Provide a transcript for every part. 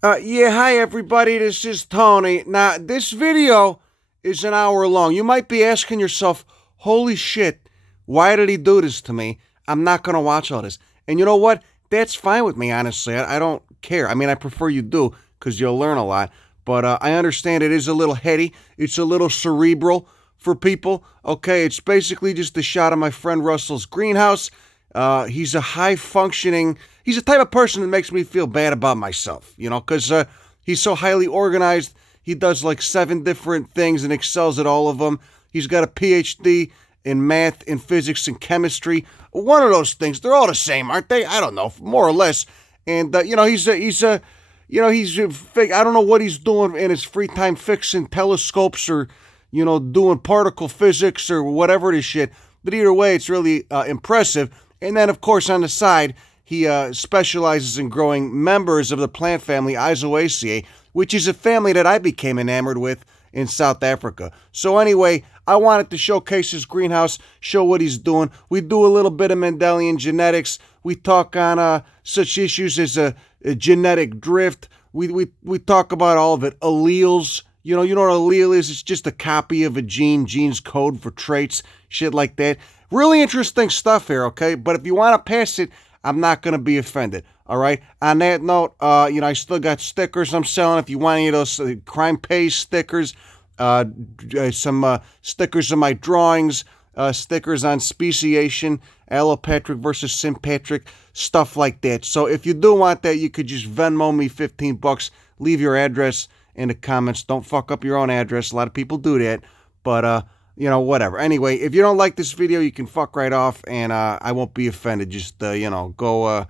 Yeah, hi everybody, this is Tony. Now, this video is an hour long. You might be asking yourself, holy shit, why did he do this to me? I'm not gonna watch all this. And you know what? That's fine with me, honestly. I don't care. I mean, I prefer you do, because you'll learn a lot. But I understand it is a little heady. It's a little cerebral for people. Okay, it's basically just a shot of my friend Russell's greenhouse. He's a high-functioning... He's the type of person that makes me feel bad about myself, you know, because he's so highly organized. He does like 7 different things and excels at all of them. He's got a PhD in math, in physics, and chemistry. One of those things. They're all the same, aren't they? I don't know, more or less. And, you know, he's I don't know what he's doing in his free time fixing telescopes or, you know, doing particle physics or whatever it is shit. But either way, it's really impressive. And then, of course, on the side, he specializes in growing members of the plant family AIZOACEAE, which is a family that I became enamored with in South Africa. So anyway, I wanted to showcase his greenhouse, show what he's doing. We do a little bit of Mendelian genetics. We talk on such issues as a genetic drift. We talk about all of it. Alleles. You know what an allele is? It's just a copy of a gene's code for traits, shit like that. Really interesting stuff here, okay? But if you want to pass it, I'm not going to be offended, all right? On that note, you know, I still got stickers I'm selling. If you want any of those crime pays stickers, some stickers of my drawings, stickers on speciation, allopatric versus sympatric, stuff like that. So if you do want that, you could just Venmo me 15 bucks. Leave your address in the comments. Don't fuck up your own address. A lot of people do that, but you know, whatever. Anyway, if you don't like this video, you can fuck right off, and I won't be offended. Just, you know, go, I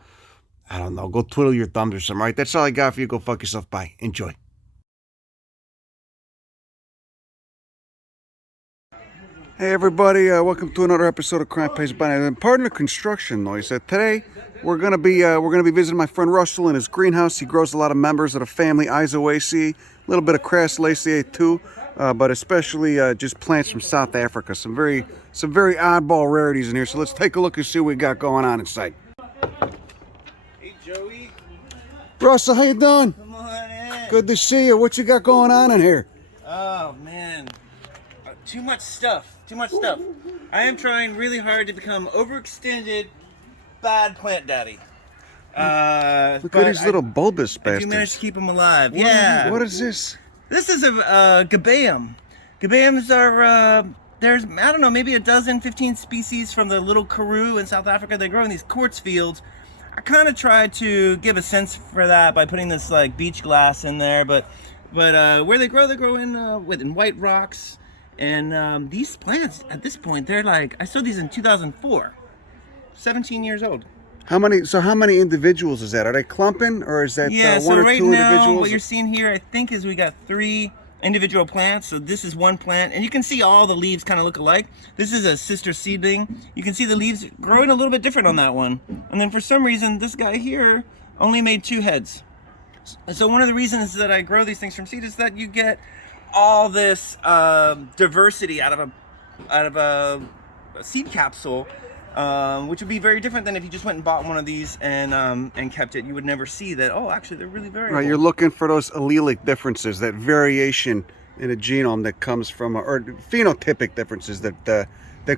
don't know, go twiddle your thumbs or something, right? That's all I got for you. Go fuck yourself. Bye. Enjoy. Hey, everybody. Welcome to another episode of Crime Pays by Night. Pardon the construction noise. Today, we're gonna be visiting my friend Russell in his greenhouse. He grows a lot of members of the family AIZOACEAE, a little bit of Crassulaceae too. But especially just plants from South Africa. Some very oddball rarities in here. So let's take a look and see what we got going on inside. Hey Joey. Russell, how you doing? Come on in. Good to see you. What you got going on in here? Oh man, too much stuff. Too much stuff. I am trying really hard to become overextended, bad plant daddy. Look at these little bulbous bastards. You managed to keep them alive. What is this? This is a gabayum. Gabayums are, there's, I don't know, maybe a dozen, 15 species from the little Karoo in South Africa. They grow in these quartz fields. I kind of tried to give a sense for that by putting this like beach glass in there, but where they grow in white rocks. And these plants, at this point, they're like, I sowed these in 2004, 17 years old. How many individuals is that? Are they clumping, or is that one or right two now, individuals? What you're seeing here, I think, is we got 3 individual plants. So this is one plant, and you can see all the leaves kind of look alike. This is a sister seedling. You can see the leaves growing a little bit different on that one. And then for some reason, this guy here only made 2 heads. So one of the reasons that I grow these things from seed is that you get all this diversity out of a seed capsule. Which would be very different than if you just went and bought one of these and kept it. You would never see that. Oh, actually, they're really variable. Right, you're looking for those allelic differences, that variation in a genome that comes from, or phenotypic differences that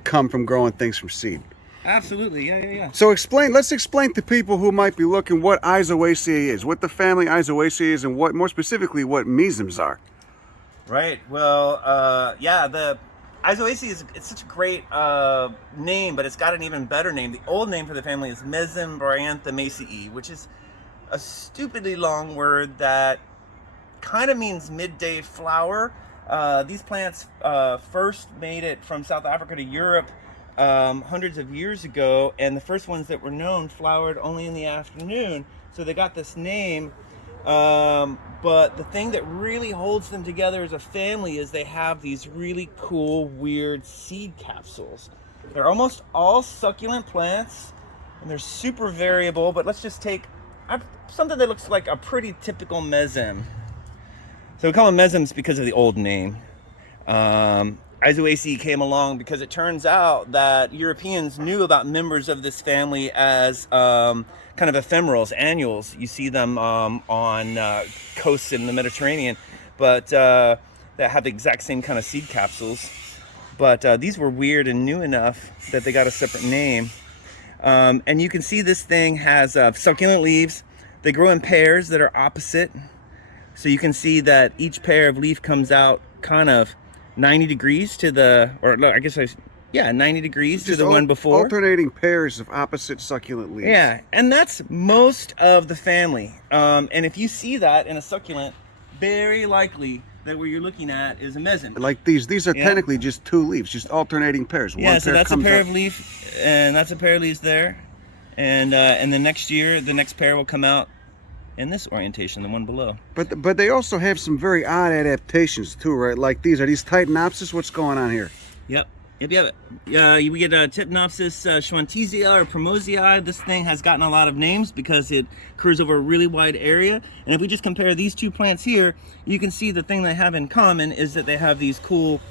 come from growing things from seed. Absolutely, yeah. So let's explain to people who might be looking what AIZOACEAE is, what the family AIZOACEAE is, and what, more specifically, what MESEMBS are. Right. Well, the AIZOACEAE it's such a great name, but it's got an even better name. The old name for the family is Mesembryanthemaceae, which is a stupidly long word that kind of means midday flower. These plants first made it from South Africa to Europe hundreds of years ago, and the first ones that were known flowered only in the afternoon, so they got this name. But the thing that really holds them together as a family is they have these really cool, weird seed capsules. They're almost all succulent plants, and they're super variable, but let's just take something that looks like a pretty typical mesem. So we call them mesems because of the old name. AIZOACEAE came along because it turns out that Europeans knew about members of this family as kind of ephemerals, annuals. You see them on coasts in the Mediterranean, but that have the exact same kind of seed capsules. But these were weird and new enough that they got a separate name. And you can see this thing has succulent leaves. They grow in pairs that are opposite. So you can see that each pair of leaf comes out kind of 90 degrees to the, or no, I guess yeah, 90 degrees to the one before. Alternating pairs of opposite succulent leaves. Yeah, and that's most of the family. And if you see that in a succulent, very likely that what you're looking at is a mesemb. Like these are technically just two leaves, just alternating pairs. Yeah, one so pair that's a comes pair out. of leaf, and that's a pair of leaves there. And the next year, the next pair will come out in this orientation, the one below. But they also have some very odd adaptations too, right? Like these, are these Titanopsis? What's going on here? Yep. We get Titanopsis schwantzia or primosii. This thing has gotten a lot of names because it occurs over a really wide area. And if we just compare these two plants here, you can see the thing they have in common is that they have these cool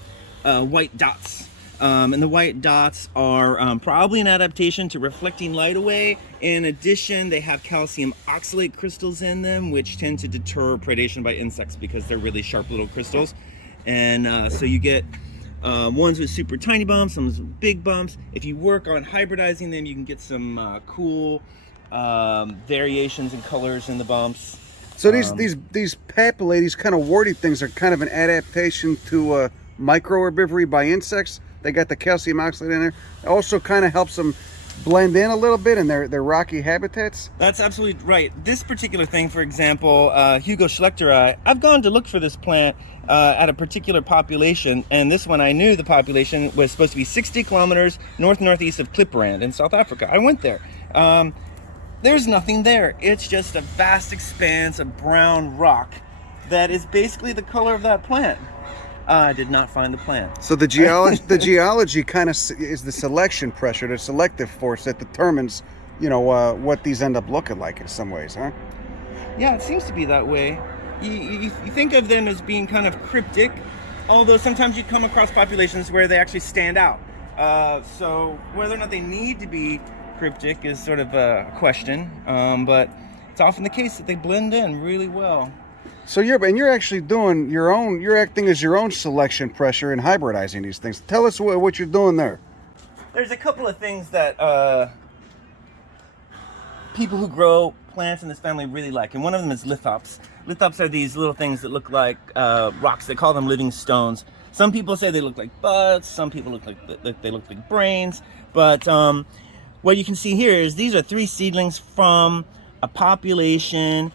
white dots. And the white dots are probably an adaptation to reflecting light away. In addition, they have calcium oxalate crystals in them, which tend to deter predation by insects because they're really sharp little crystals. And so you get ones with super tiny bumps, some with big bumps. If you work on hybridizing them, you can get some cool variations in colors in the bumps. So these papillae, these kind of warty things, are kind of an adaptation to microherbivory by insects. They got the calcium oxalate in there. It also kind of helps them blend in a little bit in their rocky habitats. That's absolutely right. This particular thing, for example, Hugo schlechteri, I've gone to look for this plant at a particular population, and this one I knew the population was supposed to be 60 kilometers north-northeast of Klipprand in South Africa. I went there. There's nothing there. It's just a vast expanse of brown rock that is basically the color of that plant. I did not find the plant. So the geology kind of is the selection pressure, the selective force that determines, you know, what these end up looking like in some ways, huh? Yeah, it seems to be that way. You think of them as being kind of cryptic, although sometimes you come across populations where they actually stand out. So whether or not they need to be cryptic is sort of a question, but it's often the case that they blend in really well. So you're actually doing your own, you're acting as your own selection pressure and hybridizing these things. Tell us what you're doing there. There's a couple of things that people who grow plants in this family really like, and one of them is lithops. Lithops are these little things that look like rocks. They call them living stones. Some people say they look like buds. Some people look like they look like brains. But what you can see here is these are 3 seedlings from a population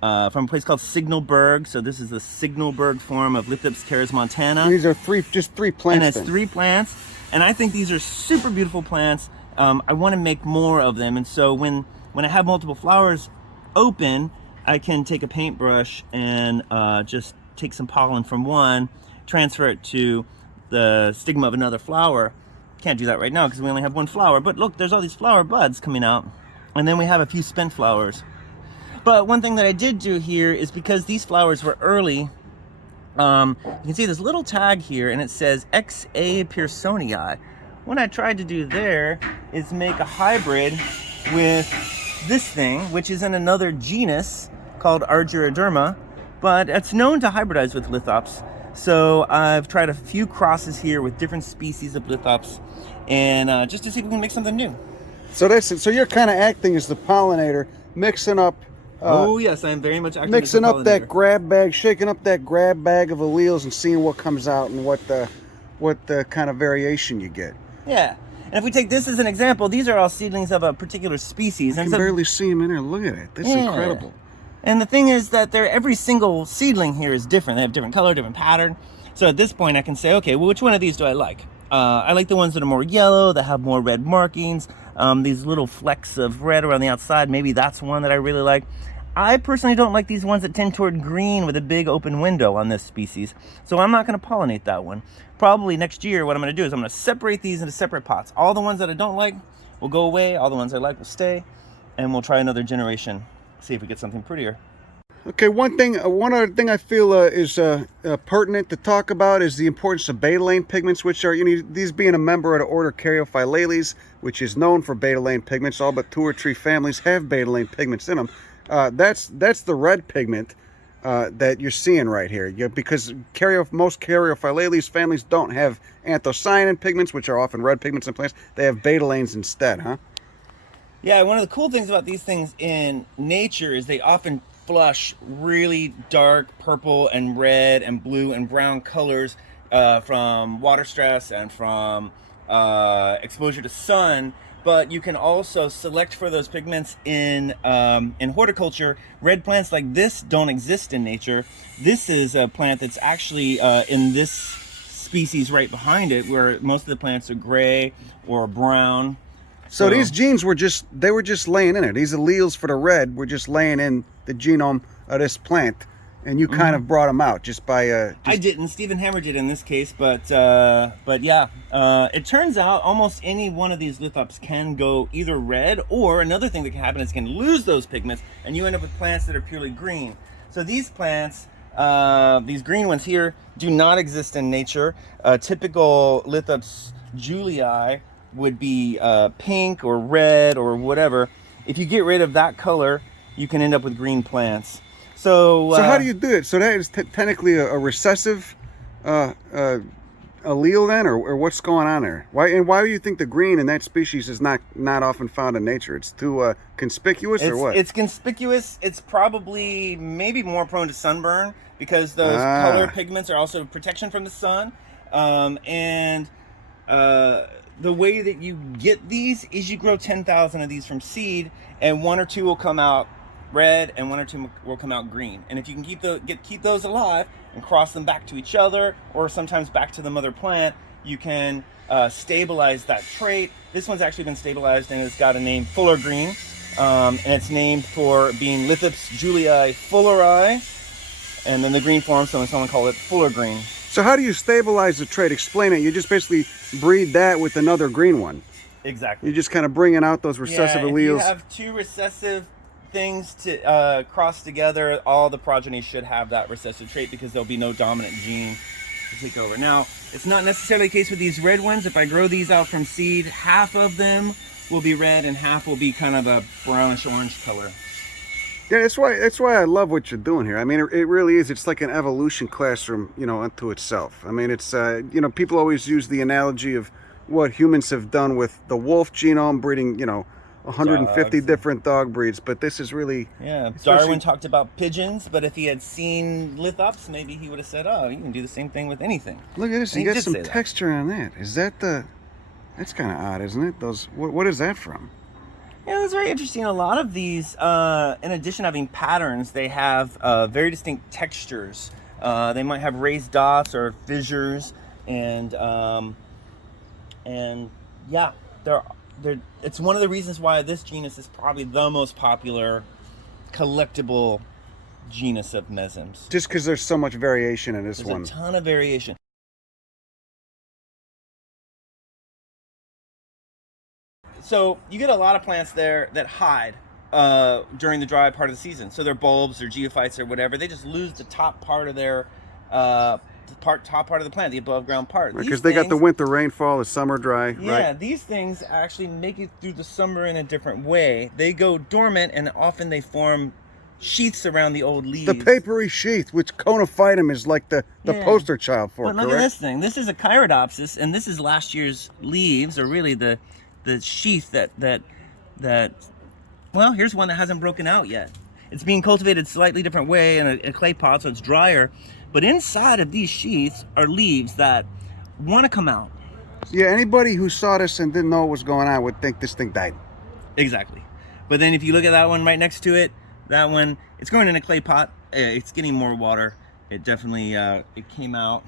from a place called Signalberg. So this is the Signalberg form of Lithops charismontana. These are just three plants. And it's 3 plants. And I think these are super beautiful plants. I want to make more of them. And so when I have multiple flowers open, I can take a paintbrush and just take some pollen from one, transfer it to the stigma of another flower. Can't do that right now because we only have 1 flower. But look, there's all these flower buds coming out. And then we have a few spent flowers. But one thing that I did do here is because these flowers were early, you can see this little tag here and it says XA Pearsonii. What I tried to do there is make a hybrid with this thing, which is in another genus called Gyroderma, but it's known to hybridize with lithops. So I've tried a few crosses here with different species of lithops, and just to see if we can make something new. So you're kind of acting as the pollinator, mixing up. Oh yes, I am very much acting mixing as a up that pollinator. grab bag, shaking up that grab bag of alleles, and seeing what comes out and what the kind of variation you get. Yeah, and if we take this as an example, these are all seedlings of a particular species. I can barely see them in there. Look at it. That's incredible. And the thing is that every single seedling here is different. They have different color, different pattern. So at this point, I can say, okay, well, which one of these do I like? I like the ones that are more yellow, that have more red markings, these little flecks of red around the outside. Maybe that's one that I really like. I personally don't like these ones that tend toward green with a big open window on this species. So I'm not going to pollinate that one. Probably next year, what I'm going to do is I'm going to separate these into separate pots. All the ones that I don't like will go away. All the ones I like will stay. And we'll try another generation. See if we get something prettier. Okay, one other thing I feel is pertinent to talk about is the importance of Betailline pigments, which are, these being a member of the order Caryophyllales, which is known for Betailline pigments. All but 2 or 3 families have Betailline pigments in them. That's the red pigment that you're seeing right here. Because most Caryophyllales families don't have anthocyanin pigments, which are often red pigments in plants. They have Betaillines instead, huh? Yeah, one of the cool things about these things in nature is they often flush really dark purple and red and blue and brown colors from water stress and from exposure to sun. But you can also select for those pigments in horticulture. Red plants like this don't exist in nature. This is a plant that's actually in this species right behind it, where most of the plants are gray or brown. So these genes were just laying in it. These alleles for the red were just laying in the genome of this plant, and you kind of brought them out just by. I didn't. Stephen Hammer did in this case, but yeah, it turns out almost any one of these lithops can go either red, or another thing that can happen is it can lose those pigments, and you end up with plants that are purely green. So these plants, these green ones here, do not exist in nature. Typical lithops julii would be pink or red or whatever. If you get rid of that color, you can end up with green plants. So how do you do it? So that is technically a recessive allele then, or what's going on there? Why do you think the green in that species is not often found in nature? It's too conspicuous, or what? It's conspicuous. It's probably maybe more prone to sunburn because those color pigments are also protection from the sun, and the way that you get these is you grow 10,000 of these from seed, and 1 or 2 will come out red and 1 or 2 will come out green. And if you can keep those alive and cross them back to each other, or sometimes back to the mother plant, you can stabilize that trait. This one's actually been stabilized, and it's got a name, Fuller Green, and it's named for being Lithops julii fulleri, and then the green form, so someone called it Fuller Green. So how do you stabilize the trait? Explain it. You just basically breed that with another green one. Exactly. You're just kind of bringing out those recessive alleles. If you have 2 recessive things to cross together, all the progeny should have that recessive trait because there'll be no dominant gene to take over. Now, it's not necessarily the case with these red ones. If I grow these out from seed, half of them will be red and half will be kind of a brownish orange color. Yeah, that's why I love what you're doing here. I mean, it really is. It's like an evolution classroom, unto itself. I mean, it's people always use the analogy of what humans have done with the wolf genome, breeding 150 different dog breeds. But this is really Darwin talked about pigeons, but if he had seen lithops, maybe he would have said, "Oh, you can do the same thing with anything." Look at this. You got some texture on that. Is that That's kind of odd, isn't it? What is that from? Yeah, that's very interesting. A lot of these, in addition to having patterns, they have very distinct textures. They might have raised dots or fissures, and yeah, it's one of the reasons why this genus is probably the most popular collectible genus of mesems. Just because there's so much variation in this one. There's a ton of variation. So you get a lot of plants there that hide during the dry part of the season. So their bulbs or geophytes or whatever, they just lose the top part of their top part of the plant, the above ground part. Because they got the winter rainfall, the summer dry. Yeah, right? These things actually make it through the summer in a different way. They go dormant, and often they form sheaths around the old leaves. The papery sheath, which Conophytum is like the poster child for. But look at this thing. This is a Gyroderma, and this is last year's leaves, or really the sheath that well, here's one that hasn't broken out yet. It's being cultivated slightly different way in a clay pot, so it's drier. But inside of these sheaths are leaves that want to come out. Yeah, anybody who saw this and didn't know what was going on would think this thing died. Exactly. But then if you look at that one right next to it, that one, it's growing in a clay pot. It's getting more water. It definitely, it came out.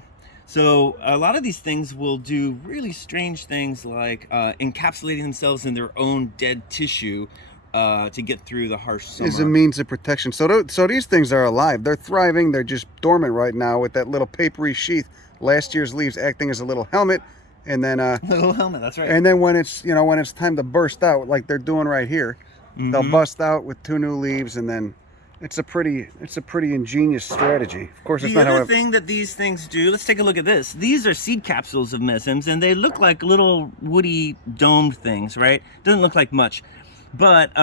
So a lot of these things will do really strange things like encapsulating themselves in their own dead tissue to get through the harsh summer. As a means of protection. So these things are alive. They're thriving. They're just dormant right now with that little papery sheath. Last year's leaves acting as a little helmet, and then little helmet. That's right. And then when it's when it's time to burst out, like they're doing right here, they'll bust out with 2 new leaves, and then It's a pretty ingenious strategy. Of course, it's The not how other thing that these things do, let's take a look at this. These are seed capsules of mesems, and they look like little woody domed things, right? Doesn't look like much. But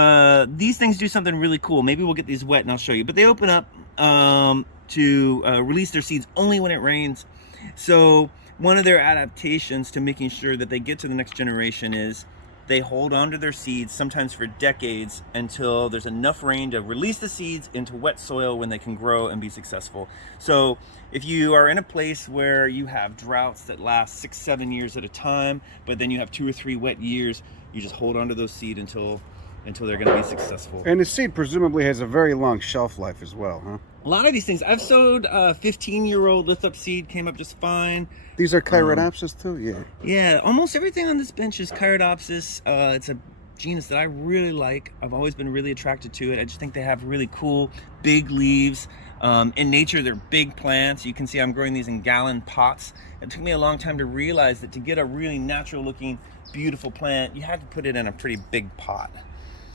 these things do something really cool. Maybe we'll get these wet and I'll show you. But they open up to release their seeds only when it rains. So one of their adaptations to making sure that they get to the next generation is they hold on to their seeds, sometimes for decades, until there's enough rain to release the seeds into wet soil when they can grow and be successful. So if you are in a place where you have droughts that last 6-7 years at a time, but then you have 2 or 3 wet years, you just hold on to those seeds until they're going to be successful. And the seed presumably has a very long shelf life as well, huh? A lot of these things, I've sowed 15-year-old lithup seed, came up just fine. These are Gyroderma too? Yeah. Yeah, almost everything on this bench is Gyroderma. It's a genus that I really like. I've always been really attracted to it. I just think they have really cool, big leaves. In nature, they're big plants. You can see I'm growing these in gallon pots. It took me a long time to realize that to get a really natural-looking, beautiful plant, you had to put it in a pretty big pot.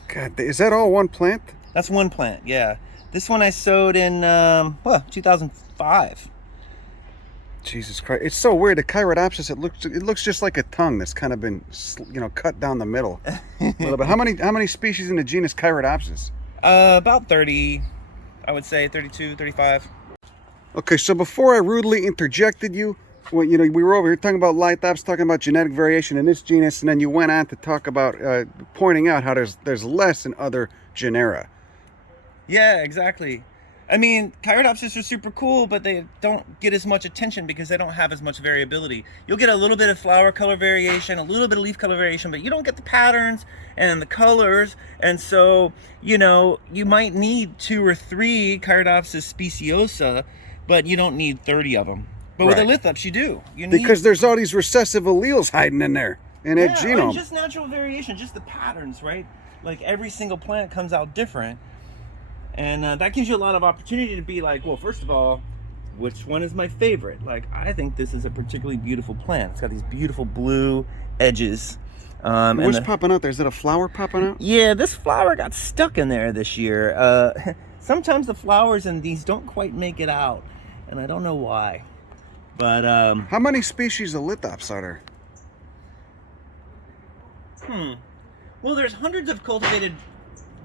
God, is that all one plant? That's one plant, yeah. This one I sowed in 2005. Jesus Christ, it's so weird. The Gyroderma, it looks just like a tongue that's kind of been, cut down the middle a little bit. How many species in the genus Gyroderma? About 30, I would say 32, 35. Okay, so before I rudely interjected you, when we were over here talking about lithops, talking about genetic variation in this genus, and then you went on to talk about pointing out how there's less in other genera. Yeah, exactly. I mean, Gyroderma are super cool, but they don't get as much attention because they don't have as much variability. You'll get a little bit of flower color variation, a little bit of leaf color variation, but you don't get the patterns and the colors. And so, you might need 2 or 3 Gyroderma speciosa, but you don't need 30 of them. But with the lithops, you do. Because there's all these recessive alleles hiding in there, in that genome. And just natural variation, just the patterns, right? Like every single plant comes out different. And that gives you a lot of opportunity to be like, well, first of all, which one is my favorite? Like, I think this is a particularly beautiful plant. It's got these beautiful blue edges. What's popping out there? Is it a flower popping out? Yeah, this flower got stuck in there this year. Sometimes the flowers in these don't quite make it out, and I don't know why. But how many species of lithops are there? Well, there's hundreds of cultivated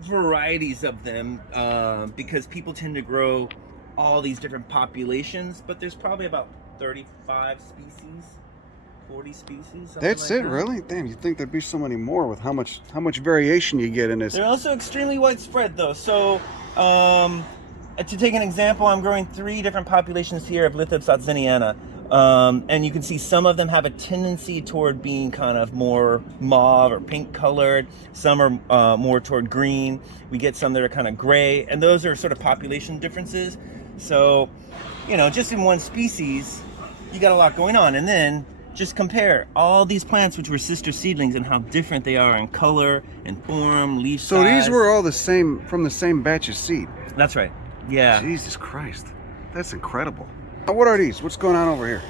varieties of them because people tend to grow all these different populations, but there's probably about 35 species, 40 species. That's it, really? Damn, you'd think there'd be so many more with how much variation you get in this. They're also extremely widespread, though. So to take an example, I'm growing 3 different populations here of Lithops otzeniana. And you can see some of them have a tendency toward being kind of more mauve or pink colored. Some are more toward green. We get some that are kind of gray, and those are sort of population differences. So, just in one species, you got a lot going on. And then just compare all these plants, which were sister seedlings, and how different they are in color and form, leaf size. So these were all the same, from the same batch of seed? That's right. Yeah. Jesus Christ. That's incredible. What are these? What's going on over here?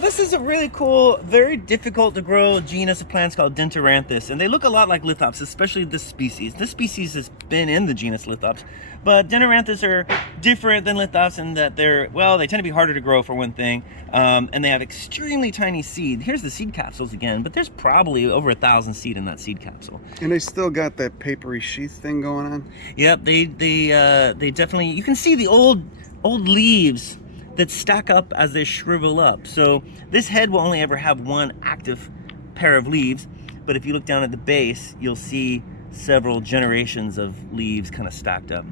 This is a really cool, very difficult to grow genus of plants called Denteranthus, and they look a lot like lithops, especially this species. This species has been in the genus Lithops, but Denteranthus are different than lithops in that they tend to be harder to grow for one thing, and they have extremely tiny seed. Here's the seed capsules again, but there's probably over 1,000 seed in that seed capsule. And they still got that papery sheath thing going on? Yep, they definitely, you can see the old leaves that stack up as they shrivel up. So this head will only ever have one active pair of leaves, but if you look down at the base, you'll see several generations of leaves kind of stacked up.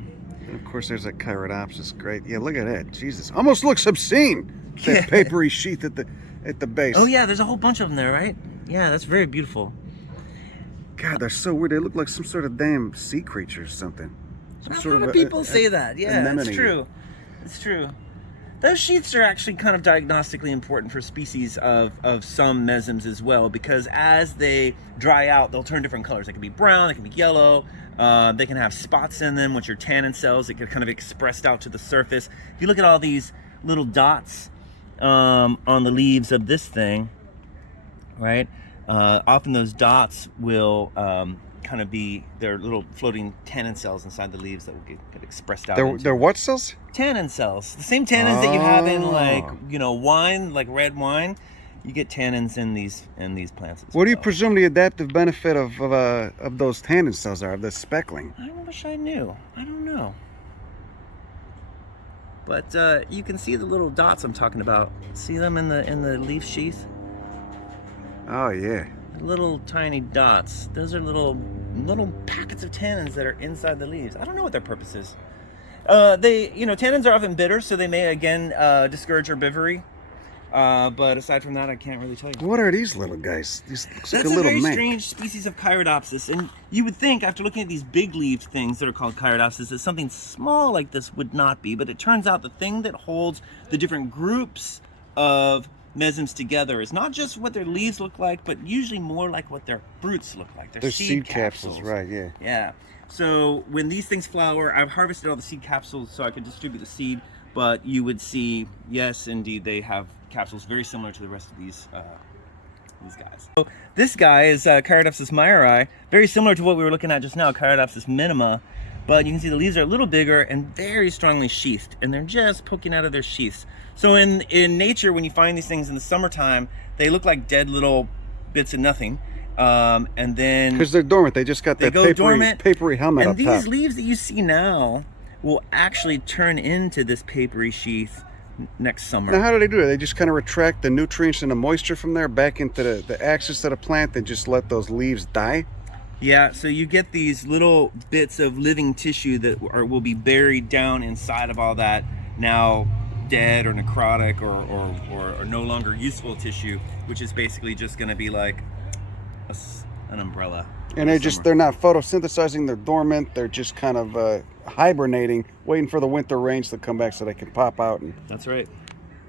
And of course, there's that Gyroderma. Great. Yeah, look at that. Jesus, almost looks obscene. That papery sheath at the base. Oh yeah, there's a whole bunch of them there, right? Yeah, that's very beautiful. God, they're so weird. They look like some sort of damn sea creature or something. Some sort of people say that. Yeah, it's true. It's true. Those sheaths are actually kind of diagnostically important for species of some mesems as well, because as they dry out, they'll turn different colors. They can be brown, they can be yellow, they can have spots in them, which are tannin cells that get kind of expressed out to the surface. If you look at all these little dots on the leaves of this thing, right, often those dots will kind of be their little floating tannin cells inside the leaves that will get expressed out. They're what cells? Tannin cells. The same tannins that you have in, like, Oh. you know, wine, like red wine. You get tannins in these plants. What do you presume the adaptive benefit of those tannin cells are, of the speckling? I wish I knew. I don't know. But you can see the little dots I'm talking about. See them in the leaf sheath? Oh yeah. Little tiny dots. Those are little packets of tannins that are inside the leaves. I don't know what their purpose is. Tannins are often bitter, so they may again discourage herbivory. But aside from that, I can't really tell you. What are these little guys? These looks like That's a little very mink. strange species of Gyrodopsis, and you would think after looking at these big-leaved things that are called Gyrodopsis that something small like this would not be, but it turns out the thing that holds the different groups of mesems together is not just what their leaves look like, but usually more like what their fruits look like. They're seed capsules, right? Yeah. Yeah. So when these things flower, I've harvested all the seed capsules so I could distribute the seed, but you would see, yes, indeed, they have capsules very similar to the rest of these guys. So this guy is Gyrodopsis myri, very similar to what we were looking at just now, Gyrodopsis minima, but you can see the leaves are a little bigger and very strongly sheathed, and they're just poking out of their sheaths. So in nature, when you find these things in the summertime, they look like dead little bits of nothing, and then Because they're dormant, they just got that papery helmet and up these top. leaves that you see now will actually turn into this papery sheath next summer. Now, how do they do it? They just kind of retract the nutrients and the moisture from there back into the axis of the plant and just let those leaves die? Yeah, so you get these little bits of living tissue that will be buried down inside of all that now dead or necrotic or no longer useful tissue, which is basically just going to be like an umbrella. And they're not photosynthesizing, they're dormant, they're just kind of hibernating, waiting for the winter rains to come back so they can pop out. That's right.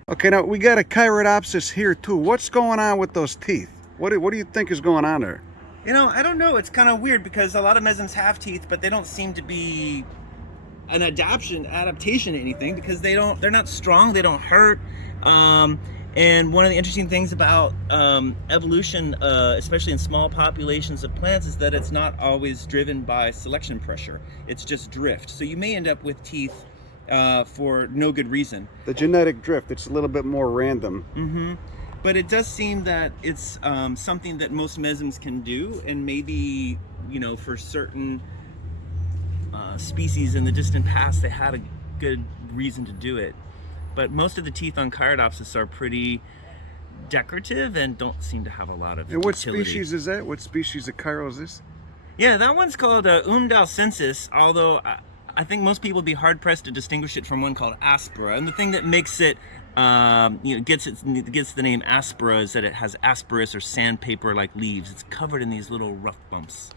Okay, now we got a Gyrodopsis here too. What's going on with those teeth? What do you think is going on there? You know, I don't know. It's kind of weird because a lot of mesems have teeth, but they don't seem to be an adaptation to anything because they're not strong, they don't hurt. And one of the interesting things about evolution, especially in small populations of plants, is that it's not always driven by selection pressure. It's just drift. So you may end up with teeth for no good reason. The genetic drift, it's a little bit more random. Mm-hmm. But it does seem that it's something that most mesems can do, and maybe, you know, for certain species in the distant past, they had a good reason to do it. But most of the teeth on Gyrodopsis are pretty decorative and don't seem to have a lot of And what utility. species is that? What species of Gyro is this? Yeah, that one's called Umdalcensis, although I think most people would be hard-pressed to distinguish it from one called Aspera. And the thing that makes it, gets the name Aspera is that it has asperous or sandpaper-like leaves. It's covered in these little rough bumps.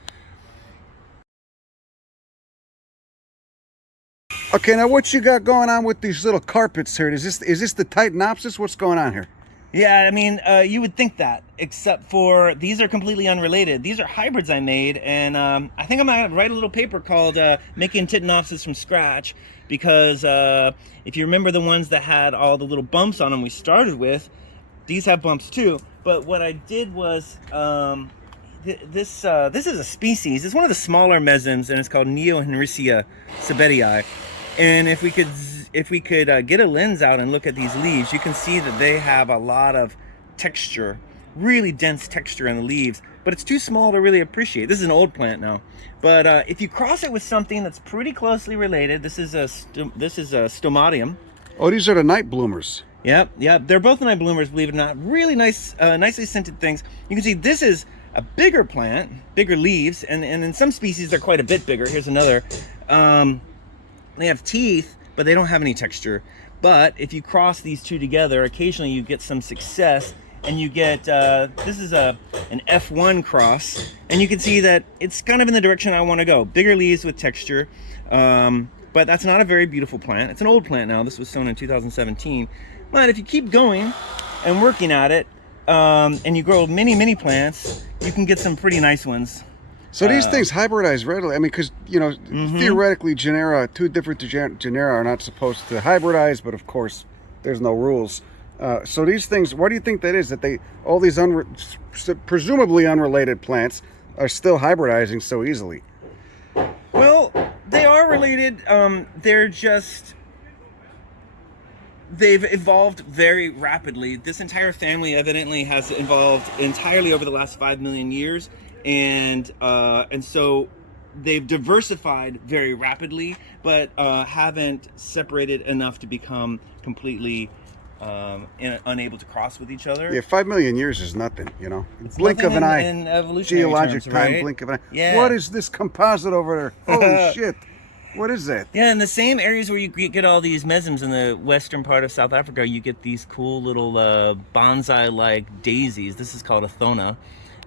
Okay, now what you got going on with these little carpets here? Is this the Titanopsis? What's going on here? Yeah, I mean, you would think that, except for these are completely unrelated. These are hybrids I made, and I think I'm going to write a little paper called Making Titanopsis from Scratch, because if you remember the ones that had all the little bumps on them we started with, these have bumps too. But what I did was, this is a species. It's one of the smaller mesems, and it's called Neohenricea sebedii. And if we could get a lens out and look at these leaves, you can see that they have a lot of texture, really dense texture in the leaves, but it's too small to really appreciate. This is an old plant now, but if you cross it with something that's pretty closely related, this is a stomatium. Oh, these are the night bloomers. Yep, they're both night bloomers, believe it or not. Really nice, nicely scented things. You can see this is a bigger plant, bigger leaves, and in some species they're quite a bit bigger. Here's another. They have teeth, but they don't have any texture. But if you cross these two together, occasionally you get some success, and you get, this is an F1 cross, and you can see that it's kind of in the direction I want to go. Bigger leaves with texture, but that's not a very beautiful plant. It's an old plant now. This was sown in 2017. But if you keep going and working at it, and you grow many plants, you can get some pretty nice ones. So these things hybridize readily. I mean, because, you know, theoretically, two different genera are not supposed to hybridize, but of course, there's no rules. So these things, what do you think that is? That all these presumably unrelated plants are still hybridizing so easily? Well, they are related. They've evolved very rapidly. This entire family evidently has evolved entirely over the last 5 million years, and so they've diversified very rapidly, but haven't separated enough to become completely unable to cross with each other. Yeah, 5 million years is nothing, you know. It's Blink of an eye. in evolutionary Geologic terms, time, right? blink of an eye. Yeah. What is this composite over there? Holy shit. What is that? Yeah, in the same areas where you get all these mesms in the western part of South Africa, you get these cool little bonsai-like daisies. This is called a thona,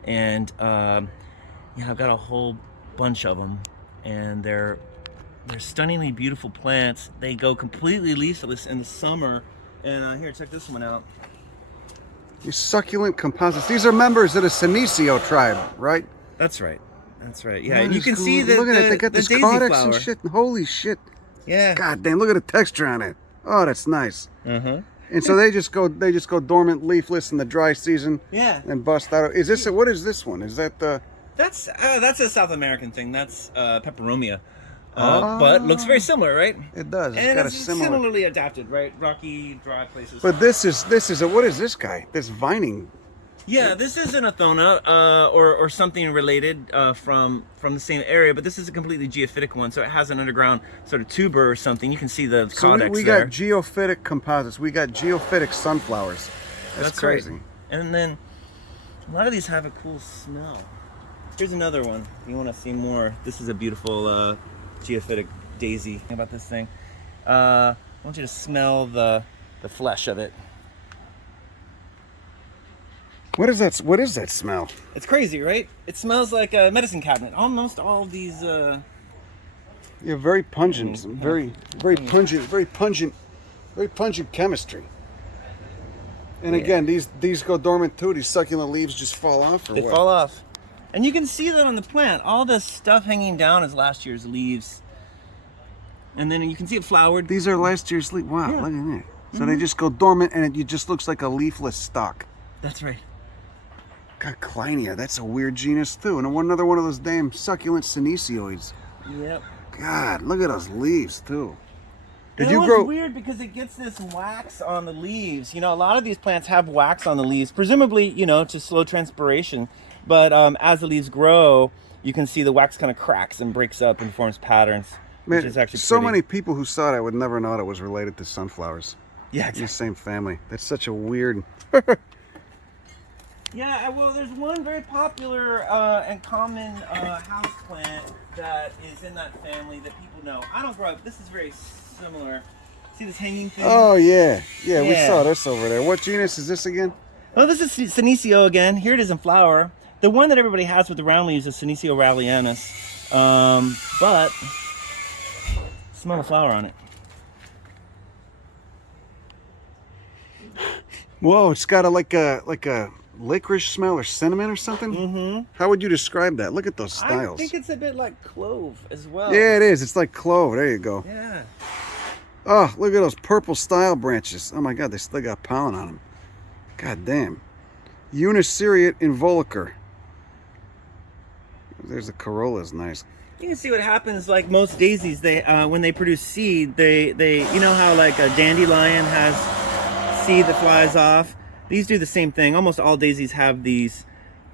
and I've got a whole bunch of them, and they're stunningly beautiful plants. They go completely leafless in the summer. And here, check this one out. These succulent composites. These are members of the Senecio tribe, right? That's right. That's right. Yeah, That and you is can cool. see that look at it. They got the this daisy codex flower. and shit. Holy shit. Yeah. God damn, look at the texture on it. Oh, that's nice. Uh-huh. And so they just go dormant, leafless in the dry season. Yeah. And bust out. What is this one? Is that the? That's a South American thing. That's peperomia. But looks very similar, right? It does. It's And got it's a similar. similarly adapted, right? Rocky, dry places. But this is a, what is this guy? This vining. Yeah, this isn't a thona or something related from the same area, but this is a completely geophytic one, so it has an underground sort of tuber or something. You can see the So codex we there. got geophytic composites. We got geophytic sunflowers. That's crazy. Right. And then a lot of these have a cool smell. Here's another one. If you want to see more, this is a beautiful geophytic daisy. Think about this thing. I want you to smell the flesh of it. What is that? What is that smell? It's crazy, right? It smells like a medicine cabinet. Almost all of these. Yeah, very pungent. Very pungent chemistry. And again, these go dormant too. These succulent leaves just fall off. Or They what? fall off. And you can see that on the plant. All this stuff hanging down is last year's leaves. And then you can see it flowered. These are last year's leaves. Wow, Yeah. look at that. So they just go dormant, and it just looks like a leafless stalk. That's right. God, Kleinia, that's a weird genus too. And another one of those damn succulent senesioids. Yep. God, look at those leaves too. Did It you was grow? weird because it gets this wax on the leaves. You know, a lot of these plants have wax on the leaves, presumably, to slow transpiration. But as the leaves grow, you can see the wax kind of cracks and breaks up and forms patterns, which is actually so pretty. many people who saw it, I would never know it was related to sunflowers. Yeah, In the exactly. same family. That's such a weird. Yeah, well, there's one very popular and common house plant that is in that family that people know. I don't grow up. This is very similar. See this hanging thing? Oh yeah, we Yeah. saw this over there. What genus is this again? Oh, this is Senecio again. Here it is in flower. The one that everybody has with the round leaves is Senecio rallianus. But smell the flower on it. Whoa, it's got like a licorice smell or cinnamon or something. Mm-hmm. How would you describe that? Look at those I styles. think it's a bit like clove as well. Yeah, it is. It's like clove. There you go. Yeah. Oh, look at those purple style branches. Oh my God, they still got pollen on them. God damn. Uniseriate involucre. There's the corolla's nice. You can see what happens. Like most daisies, they when they produce seed, they you know how like a dandelion has seed that flies off. These do the same thing. Almost all daisies have these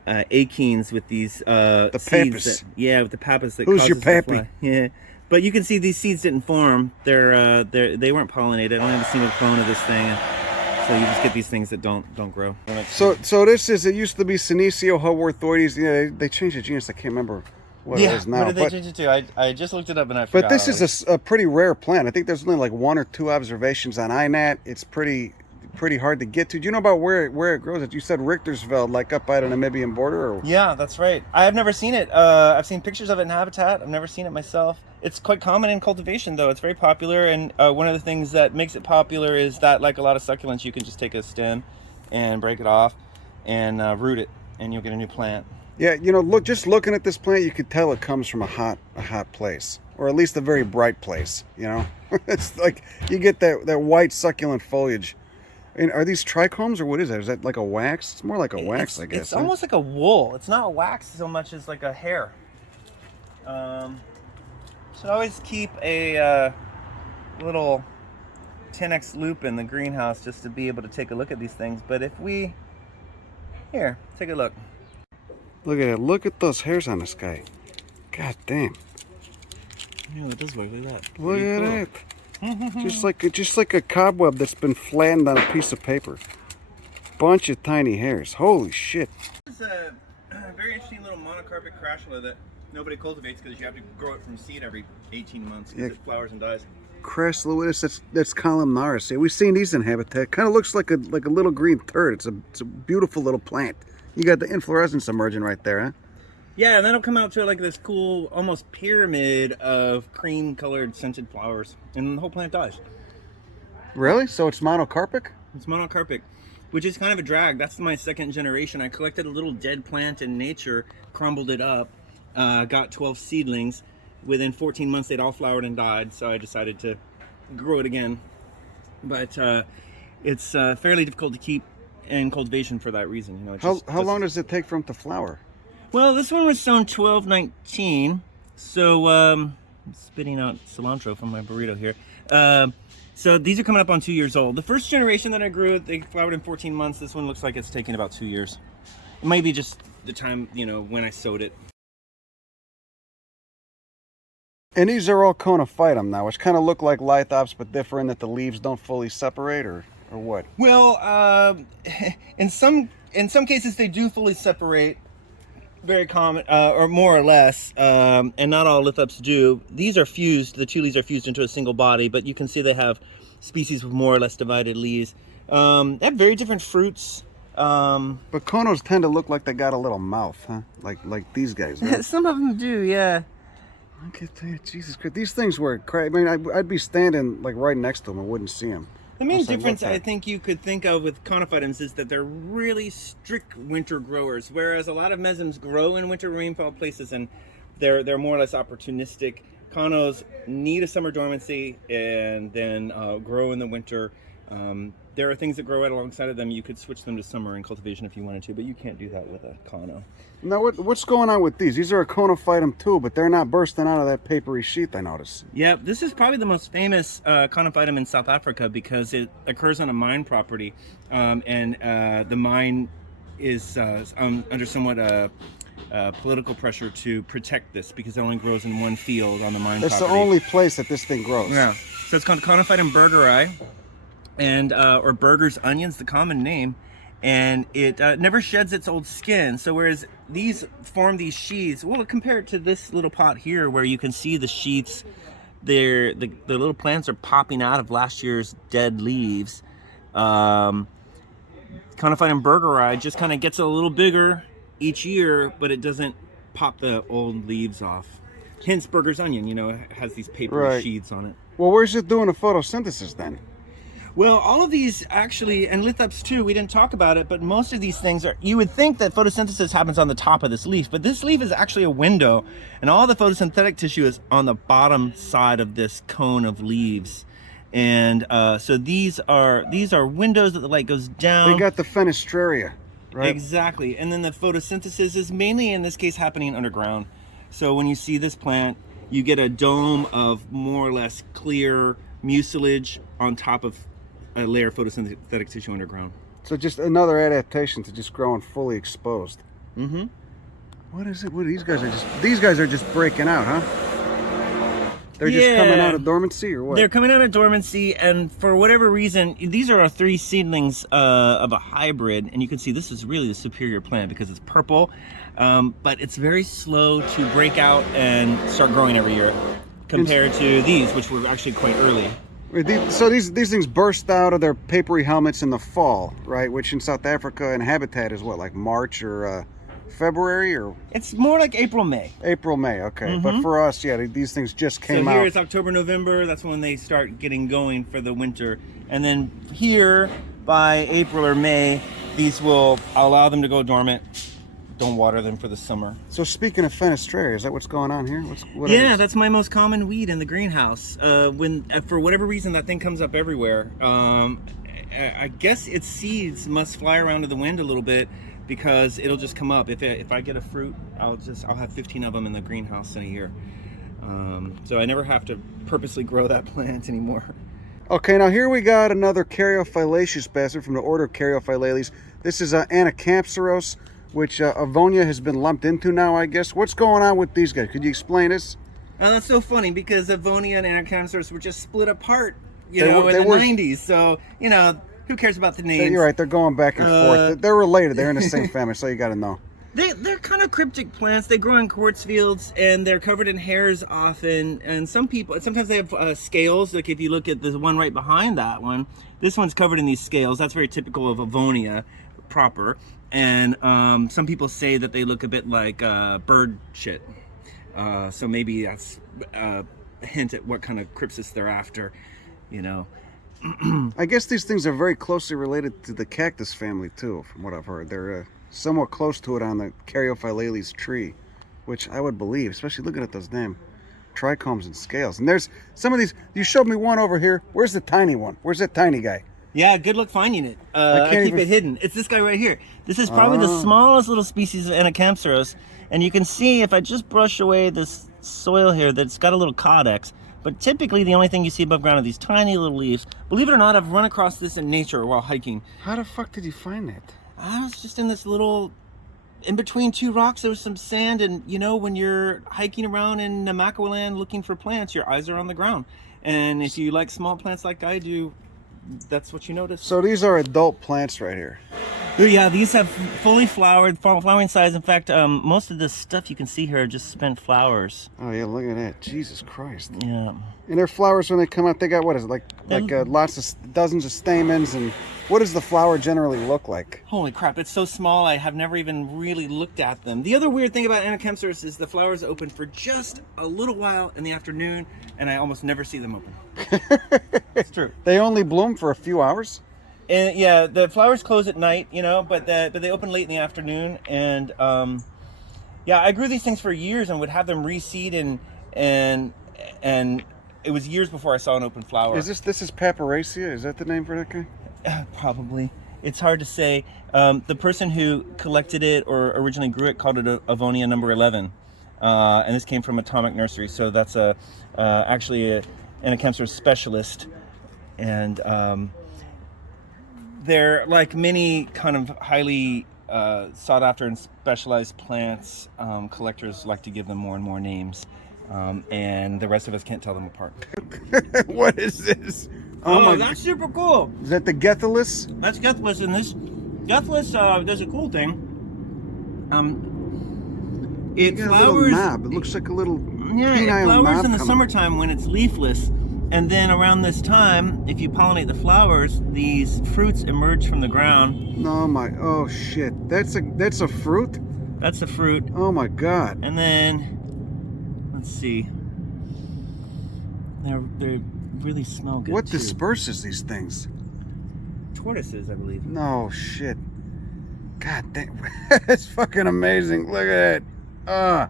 achenes with these seeds. pappus. With the pappus that Who's your causes them to pappy? fly. Yeah, but you can see these seeds didn't form. They weren't pollinated. I don't have a single clone of this thing. So you just get these things that don't grow. So this is, it used to be Senecio haworthoides. Yeah, they changed the genus. I can't remember what it is now. What did they but change it to? I just looked it up and I forgot. but this is a pretty rare plant. I think there's only like 1 or 2 observations on INAT. It's pretty hard to get to. Do you know about where it grows? You said Richtersveld, like up by the Namibian border? Or? Yeah, that's right. I have never seen it. I've seen pictures of it in habitat. I've never seen it myself. It's quite common in cultivation, though. It's very popular, and one of the things that makes it popular is that, like a lot of succulents, you can just take a stem and break it off and root it, and you'll get a new plant. Yeah, just looking at this plant, you could tell it comes from a hot place, or at least a very bright place. It's like you get that white succulent foliage And are these trichomes or what is that? Is that like a wax? It's more like a wax, I guess. It's almost like a wool. It's not a wax so much as like a hair. Should always keep a little 10x loop in the greenhouse just to be able to take a look at these things. But if we, here, take a look. Look at it. Look at those hairs on this guy. God damn. Yeah, that does work. Look at that. Look at it. just like a cobweb that's been flattened on a piece of paper. Bunch of tiny hairs. Holy shit. This is a very interesting little monocarpic crashula that nobody cultivates because you have to grow it from seed every 18 months because it flowers and dies. Crashula, that's columnaris. See, we've seen these in habitat. Kind of looks like a little green turd. It's a beautiful little plant. You got the inflorescence emerging right there, huh? Yeah, and that'll come out to like this cool, almost pyramid of cream-colored scented flowers, and the whole plant dies. Really? So it's monocarpic? It's monocarpic, which is kind of a drag. That's my second generation. I collected a little dead plant in nature, crumbled it up, got 12 seedlings. Within 14 months, they'd all flowered and died, so I decided to grow it again. But it's fairly difficult to keep in cultivation for that reason. You know, how long does it take for them to flower? Well, this one was sown 12-19, so I'm spitting out cilantro from my burrito here. So these are coming up on 2 years old. The first generation that I grew, they flowered in 14 months. This one looks like it's taking about 2 years. It might be just the time, you know, when I sowed it. And these are all conophytum now, which kind of look like lithops, but differ in that the leaves don't fully separate, or what? Well, in some cases they do fully separate. Very common, or more or less, and not all lithops do. These are fused, the two leaves are fused into a single body, but you can see they have species with more or less divided leaves. They have very different fruits. But conos tend to look like they got a little mouth, huh? Like these guys, right? Some of them do, yeah. Okay, Jesus Christ, these things were crazy. I mean, I'd be standing like right next to them and wouldn't see them. The main difference I think you could think of with conophytums is that they're really strict winter growers, whereas a lot of mesems grow in winter rainfall places and they're more or less opportunistic. Conos need a summer dormancy and then grow in the winter. There are things that grow right alongside of them. You could switch them to summer in cultivation if you wanted to, but you can't do that with a cono. Now, what's going on with these? These are a conophytum too, but they're not bursting out of that papery sheath, I notice. Yeah, this is probably the most famous conophytum in South Africa because it occurs on a mine property, and the mine is under somewhat political pressure to protect this because it only grows in one field on the mine property. That's the only place that this thing grows. Yeah, so it's called Conophytum burgeri, and or Burger's onions, the common name. And it never sheds its old skin. So whereas these form these sheaths, well, compare it to this little pot here where you can see the sheaths, the little plants are popping out of last year's dead leaves. Conophytum burgeri just kind of gets a little bigger each year, but it doesn't pop the old leaves off. Hence Burger's onion, you know, it has these papery sheaths on it. Well, where's it doing the photosynthesis then? Well, all of these actually, and lithops too, we didn't talk about it, but most of these things are, you would think that photosynthesis happens on the top of this leaf, but this leaf is actually a window, and all the photosynthetic tissue is on the bottom side of this cone of leaves. And so these are windows that the light goes down. They got the fenestraria, right? Exactly, and then the photosynthesis is mainly, in this case, happening underground. So when you see this plant, you get a dome of more or less clear mucilage on top of a layer of photosynthetic tissue underground. So just another adaptation to just growing fully exposed. Mm-hmm. What is it? What these guys are just breaking out, huh? They're just coming out of dormancy, or what? They're coming out of dormancy, and for whatever reason, these are our 3 seedlings of a hybrid, and you can see this is really the superior plant because it's purple, but it's very slow to break out and start growing every year compared to these, which were actually quite early. So these things burst out of their papery helmets in the fall, right? Which in South Africa and habitat is what, like March or February, or? It's more like April, May. April, May, okay. Mm-hmm. But for us, yeah, these things just came out. So here it's October, November. That's when they start getting going for the winter. And then here, by April or May, these will allow them to go dormant. Don't water them for the summer. So speaking of fenestraria, is that what's going on here? What yeah, that's my most common weed in the greenhouse. When for whatever reason that thing comes up everywhere. I guess its seeds must fly around to the wind a little bit because it'll just come up. If I get a fruit, I'll have 15 of them in the greenhouse in a year. So I never have to purposely grow that plant anymore. Okay, now here we got another caryophyllaceous bastard from the order of Caryophyllales. This is Anacampsaros, which Avonia has been lumped into now, I guess. What's going on with these guys? Could you explain this? That's so funny because Avonia and Anacampsaros were just split apart, in the 90s. So, who cares about the names? You're right, they're going back and forth. They're related, they're in the same family, so you got to know. They're kind of cryptic plants. They grow in quartz fields and they're covered in hairs often. And sometimes they have scales. Like if you look at the one right behind that one, this one's covered in these scales. That's very typical of Avonia proper. And some people say that they look a bit like bird shit. So maybe that's a hint at what kind of crypsis they're after, I guess these things are very closely related to the cactus family too, from what I've heard. They're somewhat close to it on the Caryophyllales tree, which I would believe, especially looking at those damn trichomes and scales. And there's some of these. You showed me one over here. Where's the tiny one? Where's that tiny guy? Yeah, good luck finding it. I keep it hidden. It's this guy right here. This is probably the smallest little species of Anacampsaros. And you can see if I just brush away this soil here that it's got a little caudex. But typically the only thing you see above ground are these tiny little leaves. Believe it or not, I've run across this in nature while hiking. How the fuck did you find that? I was just in this little, in between two rocks, there was some sand. And when you're hiking around in Namaqualand looking for plants, your eyes are on the ground. And if you like small plants like I do, that's what you notice. So these are adult plants right here. Yeah, these have fully flowered, flowering size. In fact, most of this stuff you can see here are just spent flowers. Oh yeah, look at that. Jesus Christ. Yeah. And their flowers, when they come out, they got, what is it, like dozens of stamens, and what does the flower generally look like? Holy crap, it's so small I have never even really looked at them. The other weird thing about Anacampsaros is the flowers open for just a little while in the afternoon, and I almost never see them open. It's true. They only bloom for a few hours? And yeah, the flowers close at night, but they open late in the afternoon. And yeah, I grew these things for years and would have them reseed, and it was years before I saw an open flower. This is Papyracea? Is that the name for that guy? Probably. It's hard to say. The person who collected it or originally grew it called it Avonia number 11. And this came from Atomic Nursery. So that's actually an Anacampsaros specialist. And they're like many kind of highly sought after and specialized plants. Collectors like to give them more and more names. And the rest of us can't tell them apart. What is this? Oh, that's super cool. Is that the Deathless? That's Deathless, and this Deathless does a cool thing. It flowers. Knob. It looks like a little it flowers in the summertime when it's leafless, and then around this time, if you pollinate the flowers, these fruits emerge from the ground. Oh shit! That's a fruit. That's a fruit. Oh my god! And then, let's see. They really smell good. What too. disperses these things? Tortoises, I believe. No shit. God damn, that's fucking amazing. Look at it. Yeah.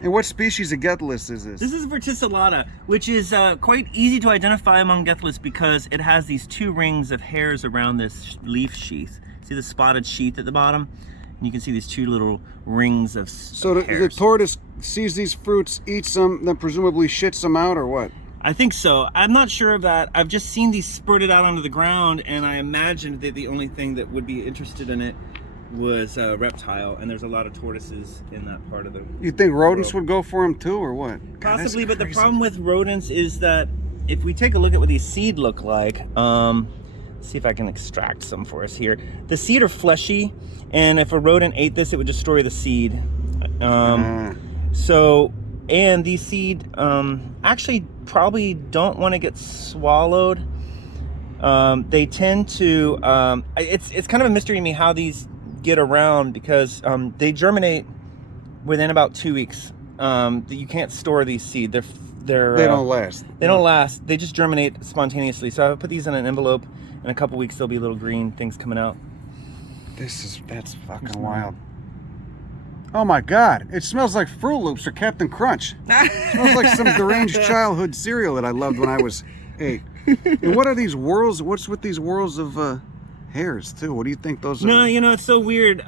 And what species of Deathless is this? This is verticillata, which is quite easy to identify among Deathless because it has these two rings of hairs around this leaf sheath. See the spotted sheath at the bottom? And you can see these two little rings of So hairs. The tortoise sees these fruits, eats them, then presumably shits them out, or what? I think so. I'm not sure of that. I've just seen these spurted out onto the ground, and I imagined that the only thing that would be interested in it was a reptile, and there's a lot of tortoises in that part of the You think rodents world. would go for them too, or what? God, Possibly, but the crazy. problem with rodents is that if we take a look at what these seed look like, see if I can extract some for us here. The seed are fleshy, and if a rodent ate this, it would destroy the seed. And these seed actually probably don't want to get swallowed. They tend to, it's kind of a mystery to me how these get around because they germinate within about 2 weeks. You can't store these seed. They don't last. They don't last. They just germinate spontaneously. So I put these in an envelope. In a couple weeks, there'll be little green things coming out. That's fucking wild. Oh my god, it smells like Fruit Loops or Captain Crunch. It smells like some deranged childhood cereal that I loved when I was 8. And what are these whorls? What's with these whorls of hairs too? What do you think those are? No, you know, it's so weird.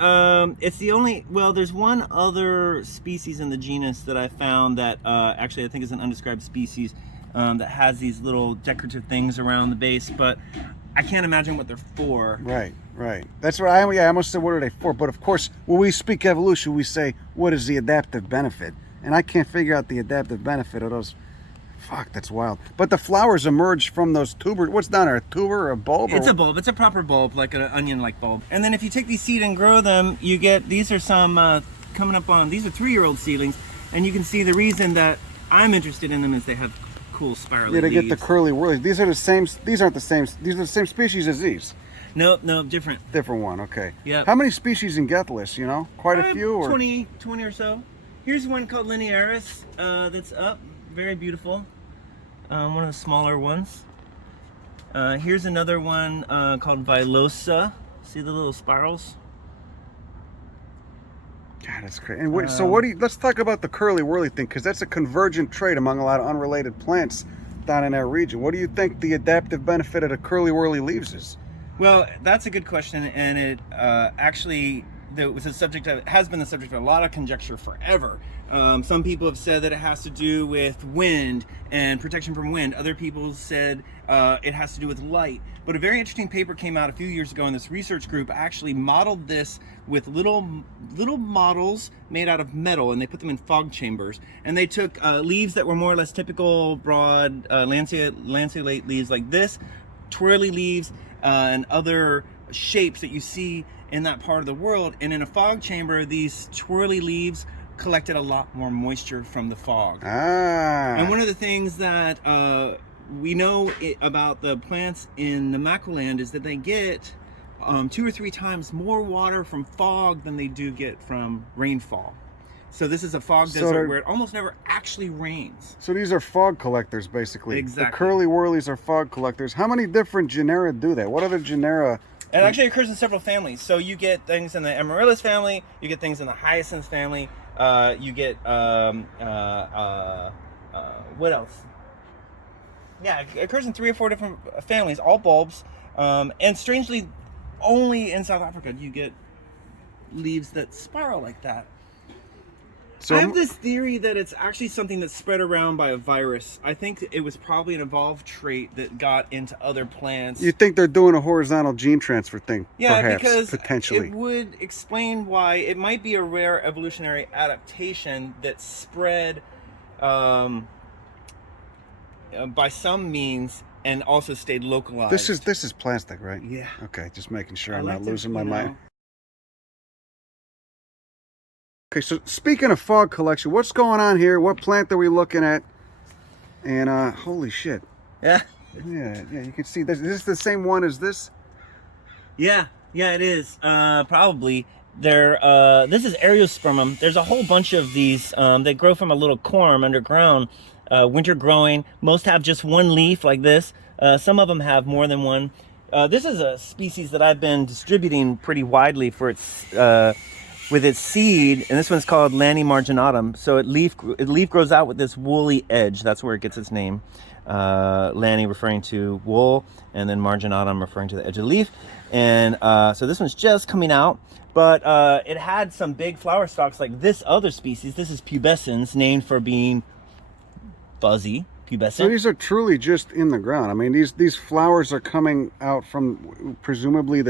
It's the only, well, there's one other species in the genus that I found that actually I think is an undescribed species that has these little decorative things around the base, but I can't imagine what they're for. Right, right. That's what I almost said, what are they for? But of course, when we speak evolution, we say, what is the adaptive benefit? And I can't figure out the adaptive benefit of those. Fuck, that's wild. But the flowers emerge from those tubers. What's down there, a tuber or a bulb? It's a bulb. It's a proper bulb, like an onion-like bulb. And then if you take these seed and grow them, you get, these are some coming up on, these are 3-year-old seedlings, and you can see the reason that I'm interested in them is they have cool spirally Yeah, they leaves. get the curly whirly. These are the same, these aren't the same, these are the same species as these. Nope, different. Different one, okay. Yeah. How many species in deathless, you know? Quite a few? Or? 20 or so. Here's one called Linearis that's up, very beautiful. One of the smaller ones. Here's another one called Villosa. See the little spirals? God, that's crazy. And wait, so what do you, let's talk about the curly whirly thing, because that's a convergent trait among a lot of unrelated plants down in that region. What do you think the adaptive benefit of the curly whirly leaves is? Well, that's a good question, and it actually was a subject of, has been the subject of a lot of conjecture forever. Some people have said that it has to do with wind and protection from wind. Other people said it has to do with light. But a very interesting paper came out a few years ago, and this research group actually modeled this with little models made out of metal, and they put them in fog chambers. And they took leaves that were more or less typical broad lanceolate leaves like this, twirly leaves, and other shapes that you see in that part of the world. And in a fog chamber, these twirly leaves collected a lot more moisture from the fog. And one of the things that we know about the plants in Namaqualand is that they get 2 or 3 times more water from fog than they do get from rainfall. So this is a fog desert where it almost never actually rains. So these are fog collectors, basically. Exactly. The curly whirlies are fog collectors. How many different genera do that? What other genera? It actually occurs in several families. So you get things in the Amaryllis family, you get things in the Hyacinth family, you get, what else? Yeah, it occurs in 3 or 4 different families, all bulbs. And strangely, only in South Africa do you get leaves that spiral like that. So I have this theory that it's actually something that's spread around by a virus. I think it was probably an evolved trait that got into other plants. You think they're doing a horizontal gene transfer thing? Yeah, perhaps, because potentially. it would explain why it might be a rare evolutionary adaptation that spread by some means and also stayed localized. This is plastic, right? Yeah. Okay, just making sure I'm not losing my mind. Know. Okay, so speaking of fog collection, what's going on here? What plant are we looking at? And holy shit. Yeah. Yeah, you can see this. Is this the same one as this? Yeah, it is. Probably. This is Areospermum. There's a whole bunch of these. They grow from a little corm underground, winter growing. Most have just one leaf like this. Some of them have more than one. This is a species that I've been distributing pretty widely for its with its seed, and this one's called Lanny marginatum. So it leaf grows out with this woolly edge. That's where it gets its name. Lanny referring to wool, and then marginatum referring to the edge of the leaf. And so this one's just coming out, but it had some big flower stalks like this other species. This is pubescens, named for being fuzzy. Pubescent. So these are truly just in the ground. I mean, these flowers are coming out from presumably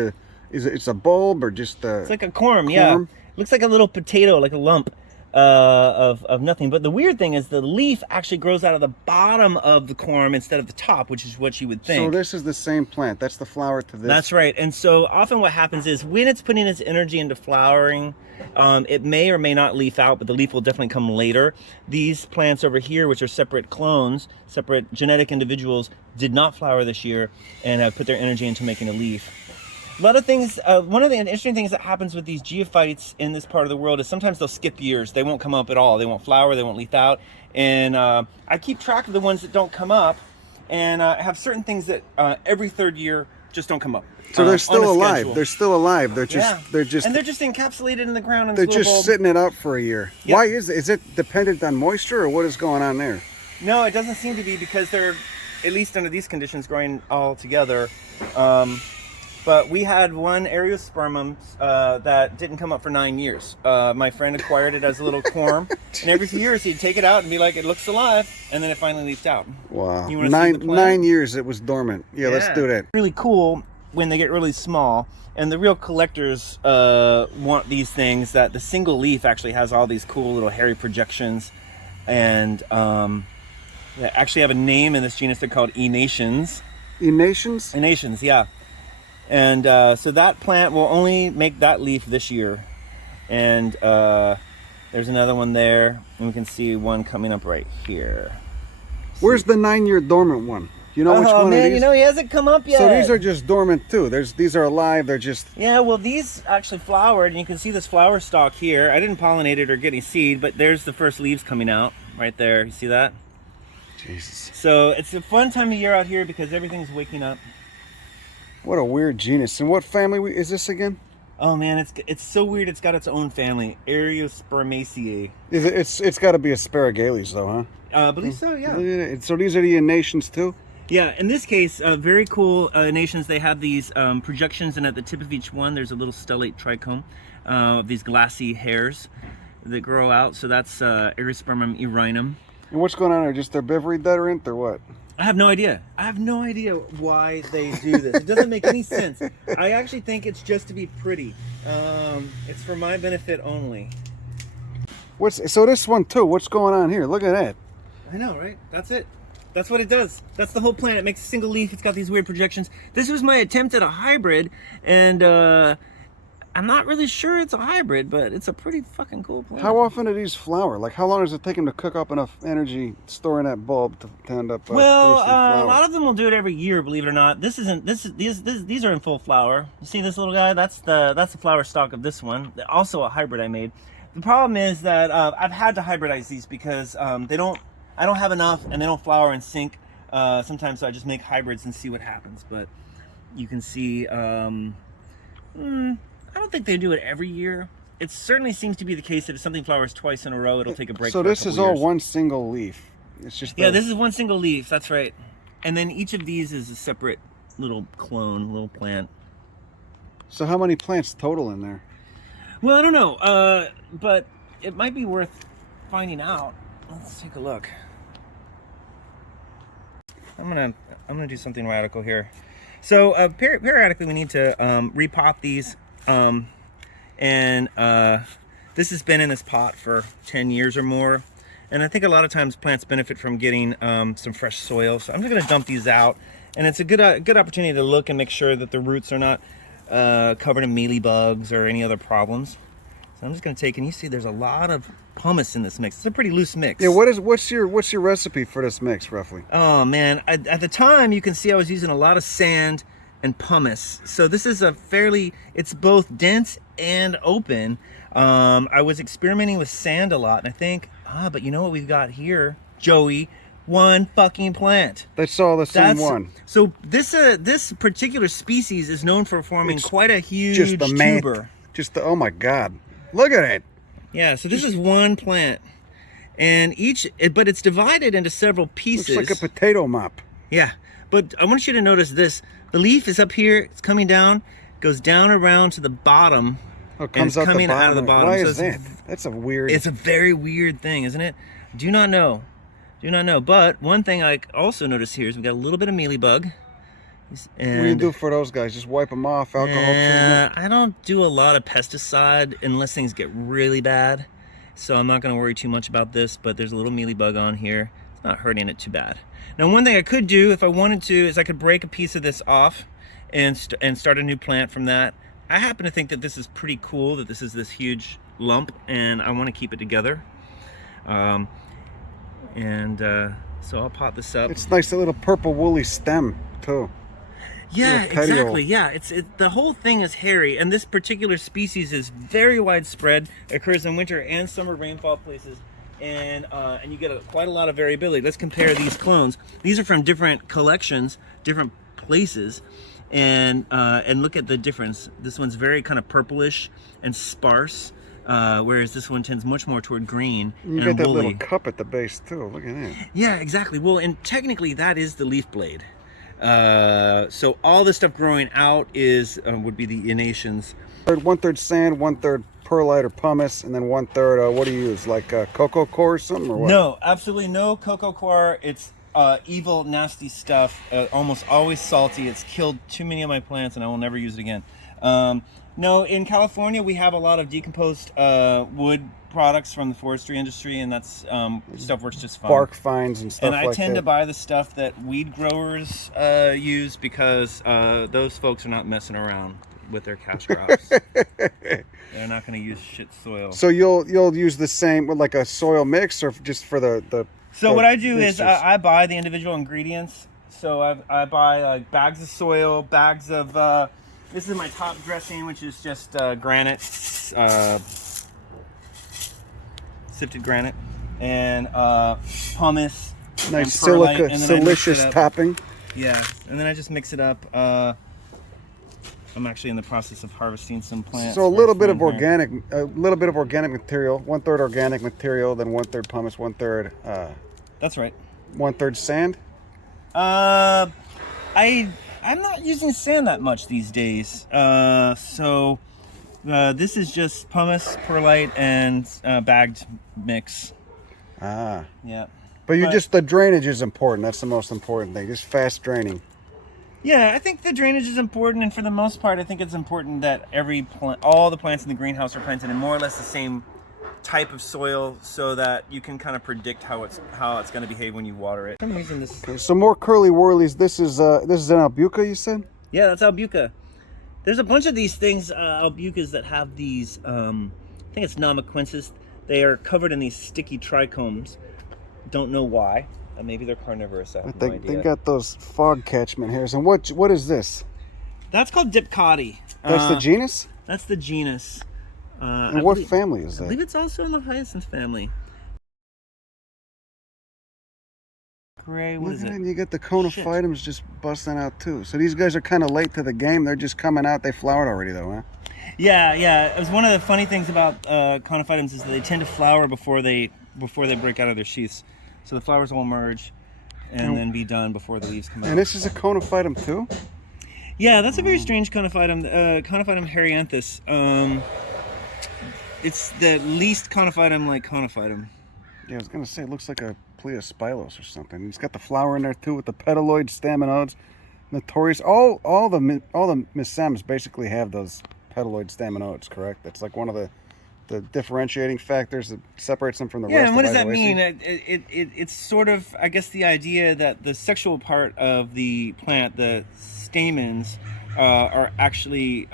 it's a bulb or just a... It's like a corm, yeah. Looks like a little potato, like a lump of nothing. But the weird thing is the leaf actually grows out of the bottom of the corm instead of the top, which is what you would think. So this is the same plant. That's the flower to this. That's right. And so often what happens is when it's putting its energy into flowering, it may or may not leaf out, but the leaf will definitely come later. These plants over here, which are separate clones, separate genetic individuals, did not flower this year and have put their energy into making a leaf. A lot of things, one of the interesting things that happens with these geophytes in this part of the world is sometimes they'll skip years. They won't come up at all. They won't flower, they won't leaf out. And I keep track of the ones that don't come up, and I have certain things that every 3rd year just don't come up. So they're still alive. They're still alive. They're just and they're just encapsulated in the ground. In they're this just bulb. sitting it out for a year. Yep. Why is it? Is it dependent on moisture, or what is going on there? No, it doesn't seem to be, because they're at least under these conditions, growing all together. But we had one Areospermum that didn't come up for 9 years. My friend acquired it as a little corm, and every few years he'd take it out and be like, "It looks alive," and then it finally leafed out. Wow. You wanna see the plant? 9 years it was dormant. Yeah, let's do that. Really cool when they get really small. And the real collectors want these things that the single leaf actually has all these cool little hairy projections, and they actually have a name in this genus. They're called Enations. Enations? Enations, yeah. And so that plant will only make that leaf this year. And there's another one there, and we can see one coming up right here. Where's the 9-year dormant one? You know which one man, of these? you know, he hasn't come up yet. So these are just dormant too. These are alive. They're just... Yeah, well, these actually flowered, and you can see this flower stalk here. I didn't pollinate it or get any seed, but there's the first leaves coming out right there. You see that? Jesus. So it's a fun time of year out here because everything's waking up. What a weird genus. And what family is this again? Oh man, it's so weird. It's got its own family, Areospermaceae. It's got to be Asparagales though, huh? I believe so, yeah. So these are the Enations too? Yeah, in this case, very cool nations. They have these projections, and at the tip of each one, there's a little stellate trichome of these glassy hairs that grow out. So that's Areospermum irinum. And what's going on there? Just herbivorous or what? I have no idea. I have no idea why they do this. It doesn't make any sense. I actually think it's just to be pretty. It's for my benefit only. So this one too, what's going on here? Look at that. I know, right? That's it. That's what it does. That's the whole plant. It makes a single leaf. It's got these weird projections. This was my attempt at a hybrid, and I'm not really sure it's a hybrid, but it's a pretty fucking cool plant. How often do these flower? Like, how long does it take them to cook up enough energy storing that bulb to end up well, producing flower? a lot of them will do it every year, believe it or not. These are in full flower. You see this little guy? That's the flower stalk of this one. Also a hybrid I made. The problem is that I've had to hybridize these because I don't have enough, and they don't flower in sync sometimes, so I just make hybrids and see what happens. But you can see, I don't think they do it every year. It certainly seems to be the case that if something flowers twice in a row, it'll take a break. So for a this is couple all years. one single leaf. It's just this is one single leaf. That's right. And then each of these is a separate little clone, little plant. So how many plants total in there? Well, I don't know, but it might be worth finding out. Let's take a look. I'm gonna do something radical here. So periodically we need to repot these, and this has been in this pot for 10 years or more, and I think a lot of times plants benefit from getting some fresh soil. So I'm just gonna dump these out, and it's a good opportunity to look and make sure that the roots are not covered in mealybugs or any other problems. So I'm just gonna take, and you see there's a lot of pumice in this mix. It's a pretty loose mix. Yeah, what's your recipe for this mix roughly? Oh man, at the time you can see I was using a lot of sand and pumice. So this is it's both dense and open. I was experimenting with sand a lot, and I think, but you know what we've got here, Joey? One fucking plant. That's all the same one. So this particular species is known for forming quite a huge tuber. Oh my God. Look at it. Yeah, so this is one plant, and but it's divided into several pieces. Looks like a potato mop. Yeah, but I want you to notice this. The leaf is up here, it's coming down, goes down around to the bottom, it comes out coming out of the bottom. Why is that? That's a weird... It's a very weird thing, isn't it? Do not know. But one thing I also notice here is we got a little bit of mealybug. And what do you do for those guys? Just wipe them off, alcohol treatment? I don't do a lot of pesticide unless things get really bad. So I'm not going to worry too much about this, but there's a little mealybug on here. It's not hurting it too bad. Now, one thing I could do if I wanted to is I could break a piece of this off and start a new plant from that. I happen to think that this is pretty cool, that this is this huge lump, and I want to keep it together. So I'll pot this up. It's nice, a little purple woolly stem too. Yeah, exactly. Yeah, the whole thing is hairy, and this particular species is very widespread. It occurs in winter and summer rainfall places, and you get quite a lot of variability. Let's compare these clones. These are from different collections, different places, and look at the difference. This one's very kind of purplish and sparse. whereas this one tends much more toward green You and get that woolly. little cup at the base too. Look at that. Yeah, exactly. Well, and technically that is the leaf blade. So all the stuff growing out is would be the innations. 1/3 sand, 1/3 perlite or pumice, and then 1/3. What do you use? Like cocoa core or something, or what? No, absolutely no cocoa coir. It's evil, nasty stuff. Almost always salty. It's killed too many of my plants, and I will never use it again. No, in California we have a lot of decomposed wood products from the forestry industry, and that's stuff works just fine. Bark fines and stuff and I like tend that. to buy the stuff that weed growers use, because those folks are not messing around with their cash crops. They're not going to use shit soil. So you'll use the same with like a soil mix, or just for the So what I do is mixtures? I buy the individual ingredients. So I buy like bags of soil, bags of this is my top dressing, which is just granite, sifted granite, and pumice, nice and perlite, silica, and then I mix it silicious up. topping. Yeah, and then I just mix it up. I'm actually in the process of harvesting some plants. So a little bit of Here. organic, material, 1/3 organic material, then 1/3 pumice, 1/3 That's right. 1/3 sand. I'm not using sand that much these days. So this is just pumice, perlite, and bagged mix. Ah, Yeah. but But- just the drainage is important. That's the most important thing. Just fast draining. Yeah, I think the drainage is important, and for the most part, I think it's important that all the plants in the greenhouse are planted in more or less the same type of soil, so that you can kind of predict how it's going to behave when you water it. I'm using this. Okay, so more curly whirlies. This is an albuca, you said? Yeah, that's albuca. There's a bunch of these things, albucas, that have these. I think it's Namaquensis. They are covered in these sticky trichomes. Don't know why. Maybe they're carnivorous. I have no idea. They got those fog catchment hairs. And what is this? That's called Dipcotti. That's the genus? That's the genus. And what family is I that? believe it's also in the Hyacinth family. Gray, what is it? And you got the conophytums just busting out too. So these guys are kind of late to the game. They're just coming out. They flowered already though, huh? Yeah. It was one of the funny things about conophytums is that they tend to flower before they break out of their sheaths. So the flowers will emerge and then be done before the leaves come out. And this is a conophytum too? Yeah, that's a very strange conophytum. Conophytum hyacinthus. It's the least conophytum like conophytum. Yeah, I was gonna say it looks like a Pleospilos or something. It's got the flower in there too with the petaloid staminodes. Notorious. All the MESEMBS basically have those petaloid staminodes, correct? That's like one of the differentiating factors that separates them from the rest. Yeah, and what of does that AIZOACEAE. mean? It's sort of, I guess, the idea that the sexual part of the plant, the stamens, are actually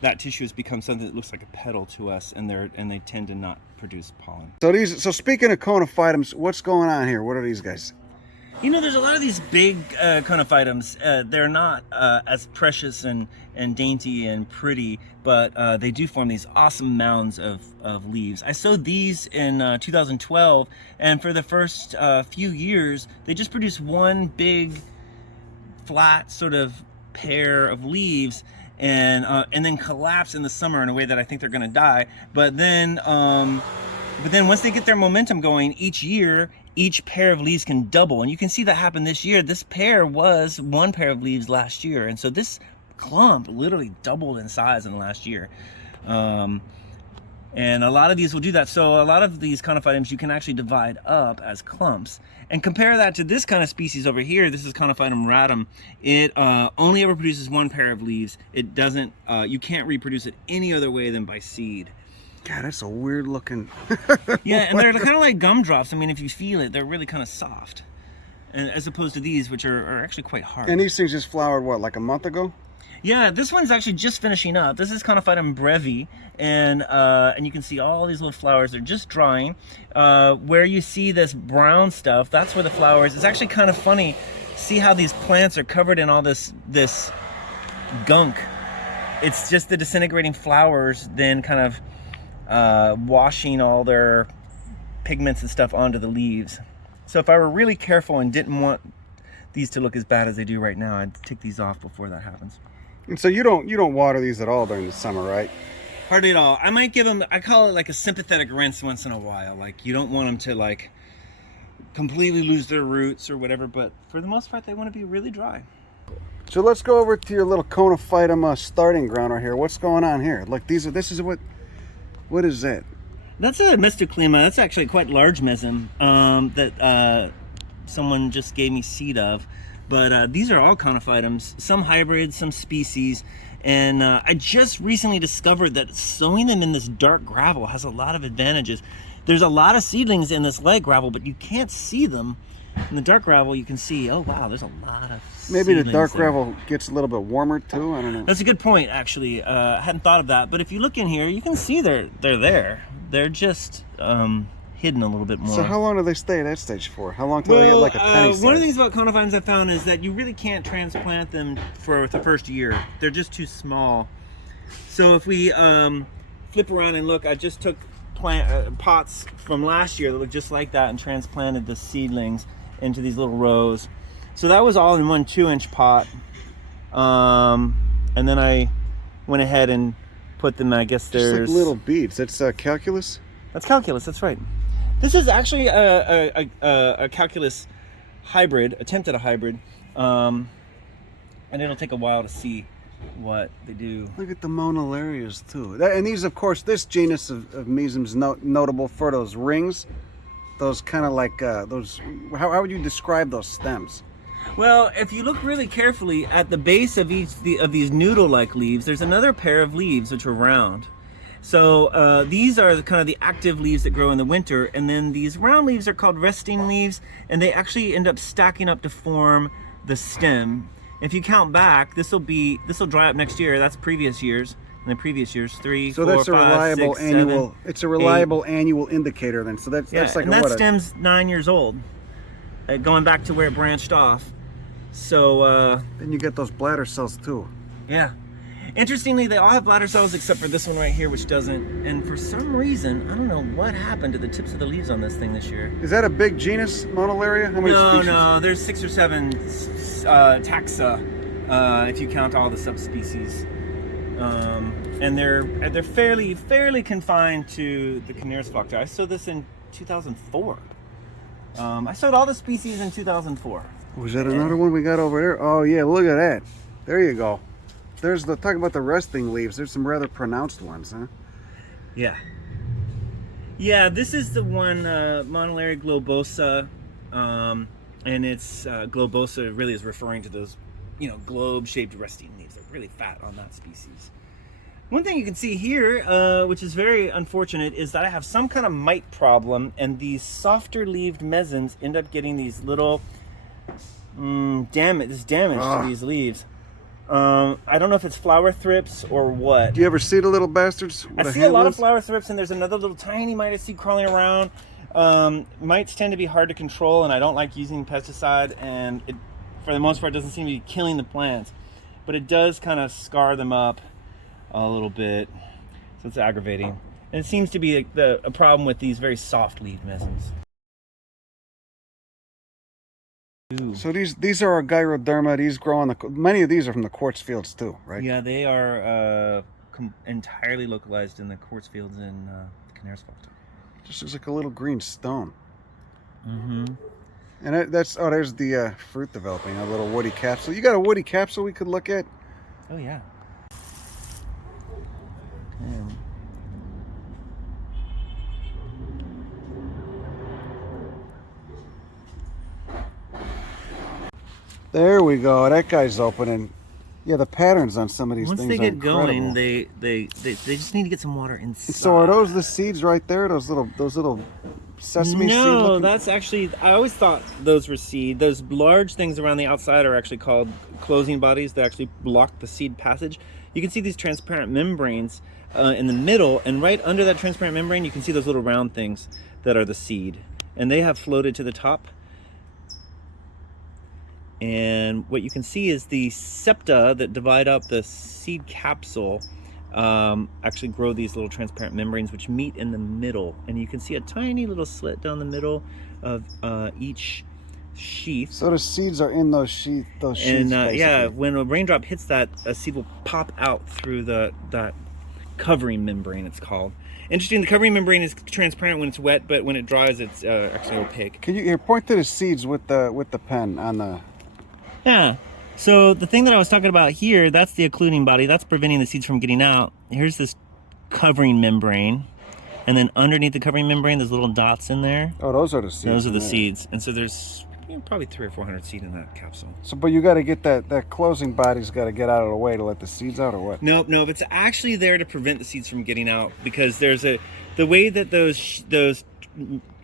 that tissue has become something that looks like a petal to us, and they tend to not produce pollen. So speaking of conophytums, what's going on here? What are these guys? You know, there's a lot of these big conophytums. They're not as precious and dainty and pretty, but they do form these awesome mounds of leaves. I sowed these in 2012, and for the first few years, they just produced one big, flat sort of pair of leaves, and then collapse in the summer in a way that I think they're going to die. But then once they get their momentum going, each year, each pair of leaves can double, and you can see that happen this year. This pair was one pair of leaves last year, and so this clump literally doubled in size in the last year. And a lot of these will do that. So a lot of these conophytums you can actually divide up as clumps, and compare that to this kind of species over here. This is Conophytum radum. It only ever produces one pair of leaves. It doesn't. You can't reproduce it any other way than by seed. God, that's a weird looking. Yeah, and they're kind of like gumdrops. I mean, if you feel it, they're really kind of soft, and as opposed to these, which are actually quite hard. And these things just flowered what, like a month ago? Yeah, this one's actually just finishing up. This is Conophytum brevi, and you can see all these little flowers. They're just drying. Where you see this brown stuff, that's where the flowers. It's actually kind of funny. See how these plants are covered in all this gunk. It's just the disintegrating flowers then kind of washing all their pigments and stuff onto the leaves. So if I were really careful and didn't want these to look as bad as they do right now, I'd take these off before that happens. And so you don't water these at all during the summer, right? Hardly at all. I might give them, I call it like a sympathetic rinse once in a while. Like, you don't want them to like completely lose their roots or whatever, but for the most part, they want to be really dry. So let's go over to your little conophytum starting ground right here. What's going on here? Like this is what is that? That's a Mystoclima. That's actually a quite large mesem that someone just gave me seed of. But these are all conophytums, some hybrids, some species. And I just recently discovered that sowing them in this dark gravel has a lot of advantages. There's a lot of seedlings in this light gravel, but you can't see them. In the dark gravel, you can see, oh wow, there's a lot of Maybe the dark there. gravel gets a little bit warmer too, I don't know. That's a good point, actually. I hadn't thought of that, but if you look in here, you can see they're there. They're just hidden a little bit more. So how long do they stay at that stage for? How long till they get like a penny size? One of the things about conophytums I found is that you really can't transplant them for the first year. They're just too small. So if we flip around and look, I just took pots from last year that looked just like that and transplanted the seedlings into these little rows. So that was all in one 2-inch pot. And then I went ahead and put them, I guess there's... Just like little beads. That's calculus? That's calculus, that's right. This is actually a calculus hybrid, attempt at a hybrid. And it'll take a while to see what they do. Look at the monolarias too. And these, of course, this genus of mesems notable for those rings. Those kind of like those. How would you describe those stems? Well, if you look really carefully at the base of each of these noodle-like leaves, there's another pair of leaves which are round. So these are kind of the active leaves that grow in the winter, and then these round leaves are called resting leaves, and they actually end up stacking up to form the stem. If you count back, this will dry up next year. That's previous years. In the previous years, 3, so 4, that's a 5, reliable 6, annual. 7, It's a reliable 8. annual indicator then. So that's like and that stem's 9 years old, going back to where it branched off. So then you get those bladder cells too. yeah. Interestingly, they all have bladder cells except for this one right here, which doesn't. And for some reason, I don't know what happened to the tips of the leaves on this thing this year. Is that a big genus, monolaria? How many species? No, there's 6 or 7 taxa, if you count all the subspecies. And they're fairly confined to the Canereus. I sowed this in 2004. I sowed all the species in 2004. Was that another one we got over there? Oh yeah, look at that. There you go. There's the talking about the resting leaves. There's some rather pronounced ones, huh? Yeah. Yeah, this is the one, Monolaria globosa, and it's globosa really is referring to those, globe-shaped resting leaves. They're really fat on that species. One thing you can see here, which is very unfortunate, is that I have some kind of mite problem, and these softer-leaved mesems end up getting these little damage to these leaves. I don't know if it's flower thrips or what. Do you ever see the little bastards? I see a lot of flower thrips, and there's another little tiny mite I see crawling around. Mites tend to be hard to control, and I don't like using pesticide, and it, for the most part, doesn't seem to be killing the plants. But it does kind of scar them up a little bit, so it's aggravating. And it seems to be a problem with these very soft-leaved mesems. So these are our Gyroderma. These grow on many of these are from the quartz fields too, right? Yeah, they are entirely localized in the quartz fields in the Canereus. Just looks like a little green stone. Mm-hmm. And there's the fruit developing, a little woody capsule. You got a woody capsule we could look at? Oh yeah. There we go. That guy's opening. Yeah, the patterns on some of these Once things they are get going, incredible. they just need to get some water inside. So are those the seeds right there? Those little sesame seed? No, that's actually, I always thought those were seed. Those large things around the outside are actually called closing bodies. They actually block the seed passage. You can see these transparent membranes in the middle, and right under that transparent membrane, you can see those little round things that are the seed. And they have floated to the top. And what you can see is the septa that divide up the seed capsule actually grow these little transparent membranes which meet in the middle. And you can see a tiny little slit down the middle of each sheath. So the seeds are in those sheaths. And yeah, when a raindrop hits that, a seed will pop out through that covering membrane, it's called. Interesting, the covering membrane is transparent when it's wet, but when it dries, it's actually opaque. Can you here point to the seeds with the pen on the? Yeah. So the thing that I was talking about here, that's the occluding body. That's preventing the seeds from getting out. Here's this covering membrane. And then underneath the covering membrane, there's little dots in there. Oh, those are the seeds. Those are the seeds. And so there's probably 300 or 400 seeds in that capsule. So, but you got to get that closing body's got to get out of the way to let the seeds out, or what? Nope. It's actually there to prevent the seeds from getting out, because there's the way that those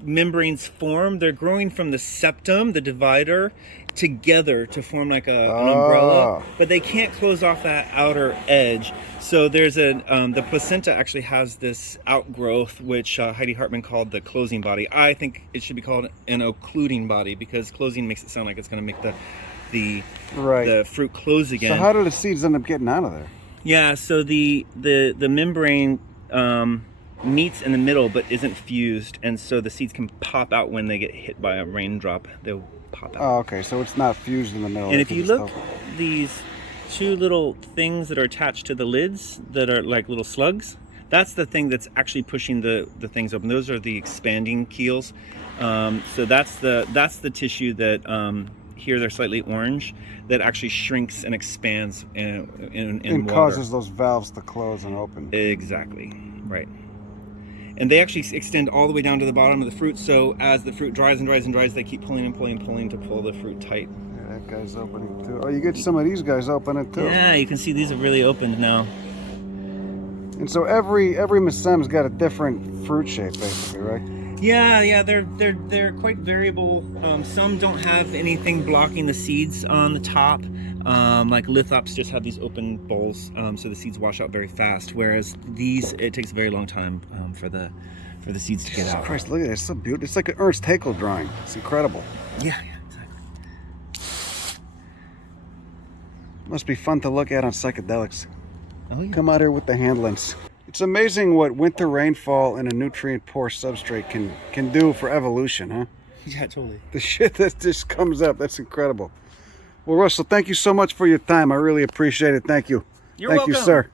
membranes form. They're growing from the septum, the divider, together to form like an umbrella, but they can't close off that outer edge. So there's the placenta actually has this outgrowth, which Heidi Hartman called the closing body. I think it should be called an occluding body, because closing makes it sound like it's going to make the fruit close again. So how do the seeds end up getting out of there? Yeah, so the membrane meets in the middle but isn't fused, and so the seeds can pop out when they get hit by a raindrop. They'll pop out. Oh, okay, so it's not fused in the middle. And if you look, these two little things that are attached to the lids that are like little slugs, that's the thing that's actually pushing the things open. Those are the expanding keels. So that's the tissue that here they're slightly orange, that actually shrinks and expands in and water. Causes those valves to close and open. Exactly, right. And they actually extend all the way down to the bottom of the fruit, so as the fruit dries and dries and dries, they keep pulling and pulling and pulling to pull the fruit tight. Yeah, that guy's opening too. Oh, you get some of these guys opening too. Yeah, you can see these have really opened now. And so every Mesemb's got a different fruit shape, basically, right? Yeah, they're quite variable. Some don't have anything blocking the seeds on the top. Like lithops just have these open bowls, so the seeds wash out very fast. Whereas these, it takes a very long time for the seeds to get out. Christ, look at it! It's so beautiful. It's like an Ernst Haeckel drawing. It's incredible. Yeah, exactly. Must be fun to look at on psychedelics. Oh yeah. Come out here with the hand lens. It's amazing what winter rainfall and a nutrient-poor substrate can do for evolution, huh? Yeah, totally. The shit that just comes up, that's incredible. Well, Russell, thank you so much for your time. I really appreciate it. Thank you. You're welcome. Thank you, sir.